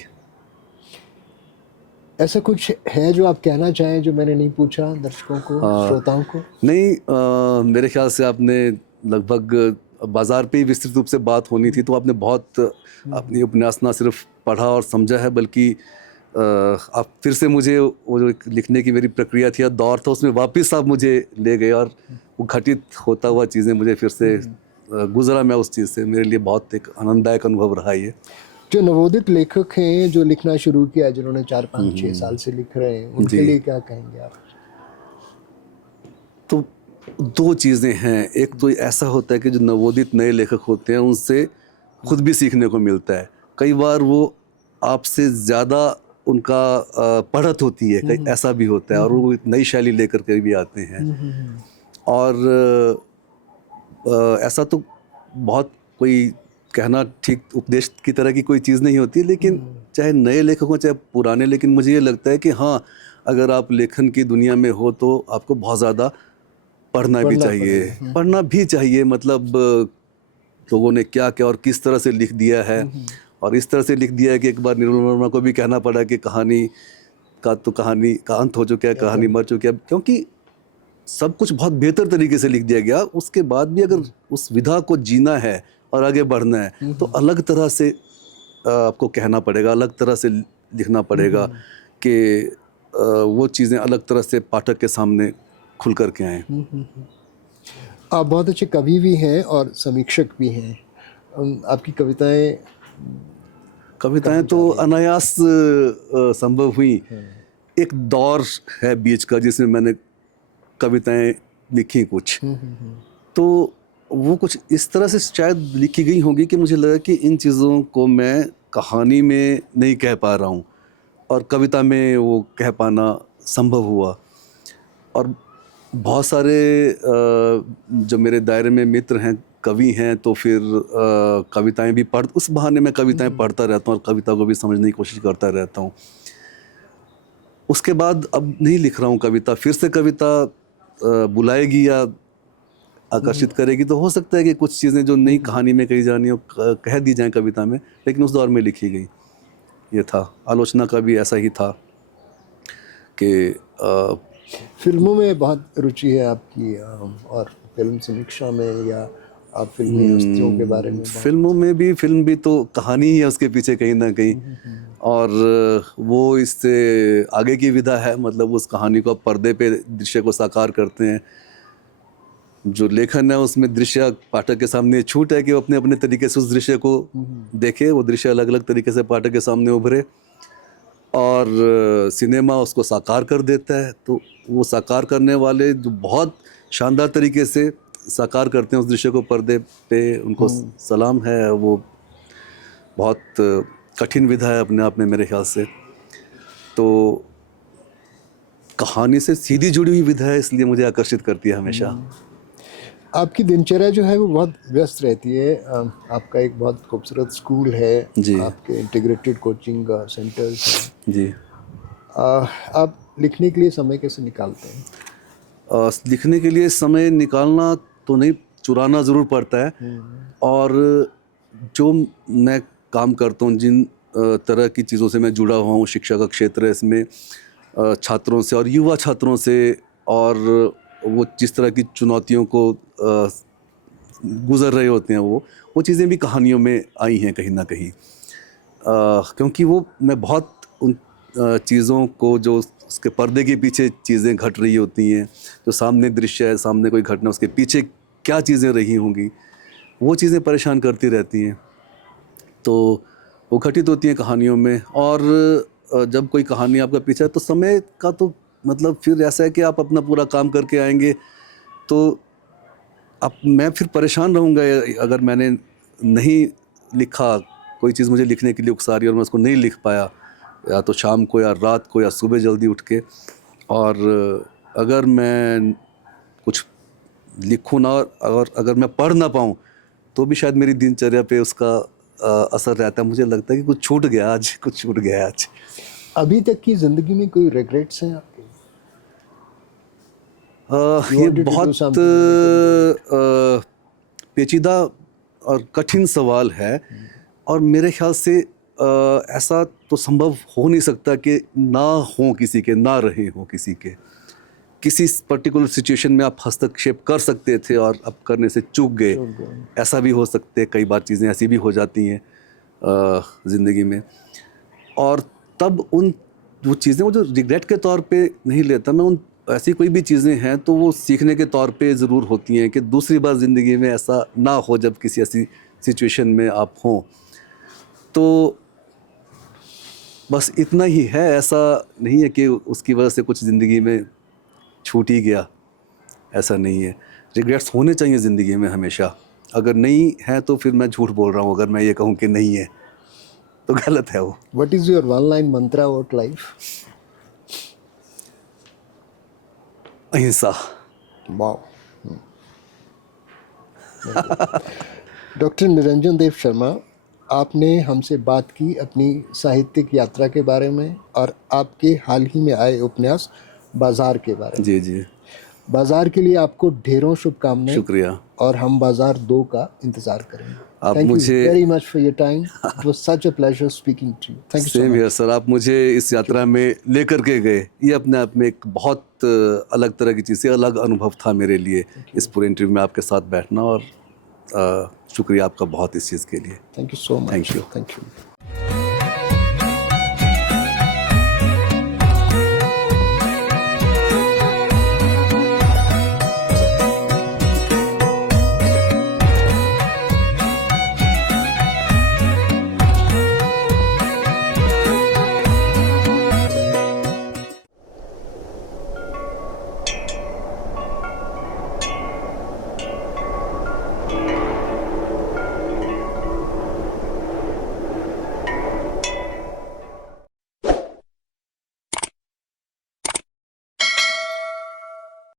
ऐसा कुछ है जो आप कहना चाहें जो मैंने नहीं पूछा दर्शकों को, श्रोताओं को? नहीं, मेरे ख्याल से आपने लगभग बाज़ार पे ही विस्तृत रूप से बात होनी थी, तो आपने बहुत अपनी उपन्यास ना सिर्फ पढ़ा और समझा है, बल्कि आप फिर से मुझे वो जो लिखने की मेरी प्रक्रिया थी या दौर था, उसमें वापस आप मुझे ले गए, और वो घटित होता हुआ चीज़ें मुझे फिर से गुजरा मैं उस चीज़ से। मेरे लिए बहुत एक आनंददायक अनुभव रहा ये। जो नवोदित लेखक हैं, जो लिखना शुरू किया, जिन्होंने 4-5-6 साल से लिख रहे हैं, उनके लिए क्या कहेंगे आप? तो दो चीज़ें हैं। एक तो ऐसा होता है कि जो नवोदित नए लेखक होते हैं, उनसे खुद भी सीखने को मिलता है। कई बार वो आपसे ज़्यादा उनका पढ़त होती है, कई ऐसा भी होता है, और वो एक नई शैली लेकर के भी आते हैं। और ऐसा तो बहुत कोई कहना ठीक उपदेश की तरह की कोई चीज़ नहीं होती, लेकिन चाहे नए लेखक हों चाहे पुराने, लेकिन मुझे ये लगता है कि हाँ, अगर आप लेखन की दुनिया में हो तो आपको बहुत ज़्यादा पढ़ना भी चाहिए। मतलब लोगों ने क्या क्या और किस तरह से लिख दिया है, और इस तरह से लिख दिया है कि एक बार निर्मल वर्मा को भी कहना पड़ा कि कहानी का अंत हो चुका है, कहानी मर चुकी है, क्योंकि सब कुछ बहुत बेहतर तरीके से लिख दिया गया। उसके बाद भी अगर उस विधा को जीना है और आगे बढ़ना है, तो अलग तरह से आपको कहना पड़ेगा, अलग तरह से लिखना पड़ेगा कि वो चीज़ें अलग तरह से पाठक के सामने खुल कर के आएँ। आप बहुत अच्छे कवि भी हैं और समीक्षक भी हैं। आपकी कविताएं तो अनायास संभव हुई। एक दौर है बीच का जिसमें मैंने कविताएं लिखी कुछ, तो वो कुछ इस तरह से शायद लिखी गई होंगी कि मुझे लगा कि इन चीज़ों को मैं कहानी में नहीं कह पा रहा हूँ, और कविता में वो कह पाना संभव हुआ। और बहुत सारे जो मेरे दायरे में मित्र हैं, कवि हैं, तो फिर कविताएं भी उस बहाने मैं कविताएं पढ़ता रहता हूँ और कविता को भी समझने की कोशिश करता रहता हूँ। उसके बाद अब नहीं लिख रहा हूँ कविता, फिर से कविता बुलाएगी या आकर्षित करेगी, तो हो सकता है कि कुछ चीज़ें जो नई कहानी में कही जानी हो कह दी जाएं कविता में, लेकिन उस दौर में लिखी गई। ये था। आलोचना का भी ऐसा ही था कि फिल्मों में बहुत रुचि है आपकी, और फिल्म समीक्षा में, या आप फिल्मी हस्तियों के बारे में? फिल्म भी तो कहानी ही है उसके पीछे कहीं ना कहीं, और वो इससे आगे की विधा है। मतलब उस कहानी को आप पर्दे पे दृश्य को साकार करते हैं। जो लेखन है उसमें दृश्य पाठक के सामने छूट है कि वो अपने अपने तरीके से उस दृश्य को देखे, वो दृश्य अलग अलग तरीके से पाठक के सामने उभरे, और सिनेमा उसको साकार कर देता है। तो वो साकार करने वाले जो बहुत शानदार तरीके से साकार करते हैं उस दृश्य को पर्दे पे, उनको सलाम है। वो बहुत कठिन विधा है अपने आप में मेरे ख्याल से। तो कहानी से सीधी जुड़ी हुई विधा है, इसलिए मुझे आकर्षित करती है हमेशा। आपकी दिनचर्या जो है वो बहुत व्यस्त रहती है। आपका एक बहुत खूबसूरत स्कूल है जी, आपके इंटीग्रेटेड कोचिंग सेंटर्स हैं जी। आप लिखने के लिए समय कैसे निकालते हैं? लिखने के लिए समय निकालना तो नहीं, चुराना ज़रूर पड़ता है। और जो मैं काम करता हूँ, जिन तरह की चीज़ों से मैं जुड़ा हुआ हूँ, शिक्षा का क्षेत्र है, इसमें छात्रों से और युवा छात्रों से, और वो जिस तरह की चुनौतियों को गुज़र रहे होते हैं, वो चीज़ें भी कहानियों में आई हैं कहीं ना कहीं। क्योंकि वो मैं बहुत उन चीज़ों को जो उसके पर्दे के पीछे चीज़ें घट रही होती हैं, जो सामने दृश्य है, सामने कोई घटना, उसके पीछे क्या चीज़ें रही होंगी, वो चीज़ें परेशान करती रहती हैं। तो वो घटित होती हैं कहानियों में। और जब कोई कहानी आपका पीछे है तो समय का तो मतलब फिर ऐसा है कि आप अपना पूरा काम करके आएंगे तो अब मैं फिर परेशान रहूँगा अगर मैंने नहीं लिखा, कोई चीज़ मुझे लिखने के लिए उकसा रही है और मैं उसको नहीं लिख पाया, या तो शाम को या रात को या सुबह जल्दी उठ के। और अगर मैं कुछ लिखूँ ना, और अगर मैं पढ़ ना पाऊँ तो भी शायद मेरी दिनचर्या पे उसका असर रहता है। मुझे लगता है कि कुछ छूट गया आज, कुछ छूट गया आज। अभी तक की ज़िंदगी में कोई रिग्रेट्स हैं आपके? ये wanted to do बहुत something पेचीदा और कठिन सवाल है। और मेरे ख्याल से ऐसा तो संभव हो नहीं सकता कि ना हो किसी के, ना रहे हो किसी के। किसी पर्टिकुलर सिचुएशन में आप हस्तक्षेप कर सकते थे और अब करने से चूक गए, ऐसा भी हो सकते हैं। कई बार चीज़ें ऐसी भी हो जाती हैं ज़िंदगी में। और तब उन वो चीज़ें, वो जो रिग्रेट के तौर पे नहीं लेता मैं, उन ऐसी कोई भी चीज़ें हैं तो वो सीखने के तौर पे ज़रूर होती हैं कि दूसरी बार ज़िंदगी में ऐसा ना हो जब किसी ऐसी सिचुएशन में आप हों। तो बस इतना ही है, ऐसा नहीं है कि उसकी वजह से कुछ ज़िंदगी में छूट ही गया, ऐसा नहीं है। रिग्रेट्स होने चाहिए ज़िंदगी में हमेशा। अगर नहीं है तो फिर मैं झूठ बोल रहा हूँ, अगर मैं ये कहूँ कि नहीं है तो गलत है वो। What is your one line mantra about life? अहिंसा। Wow. डॉक्टर निरंजन देव शर्मा, आपने हमसे बात की अपनी साहित्यिक यात्रा के बारे में और आपके हाल ही में आए उपन्यास बाजार के बारे में। जी जी, बाजार के लिए आपको ढेरों शुभकामनाएं, शुक्रिया। और हम बाजार 2 का इंतजार करेंगे। आप थैंक यू मुझे very much for your time. It was such a pleasure speaking to you. Thank you so same much. Here sir, आप मुझे इस यात्रा में लेकर के गए, ये अपने आप में एक बहुत अलग तरह की चीज़, अलग अनुभव था मेरे लिए इस पूरे इंटरव्यू में आपके साथ बैठना। और शुक्रिया आपका बहुत इस चीज़ के लिए। Thank you so much. Thank you. Thank you.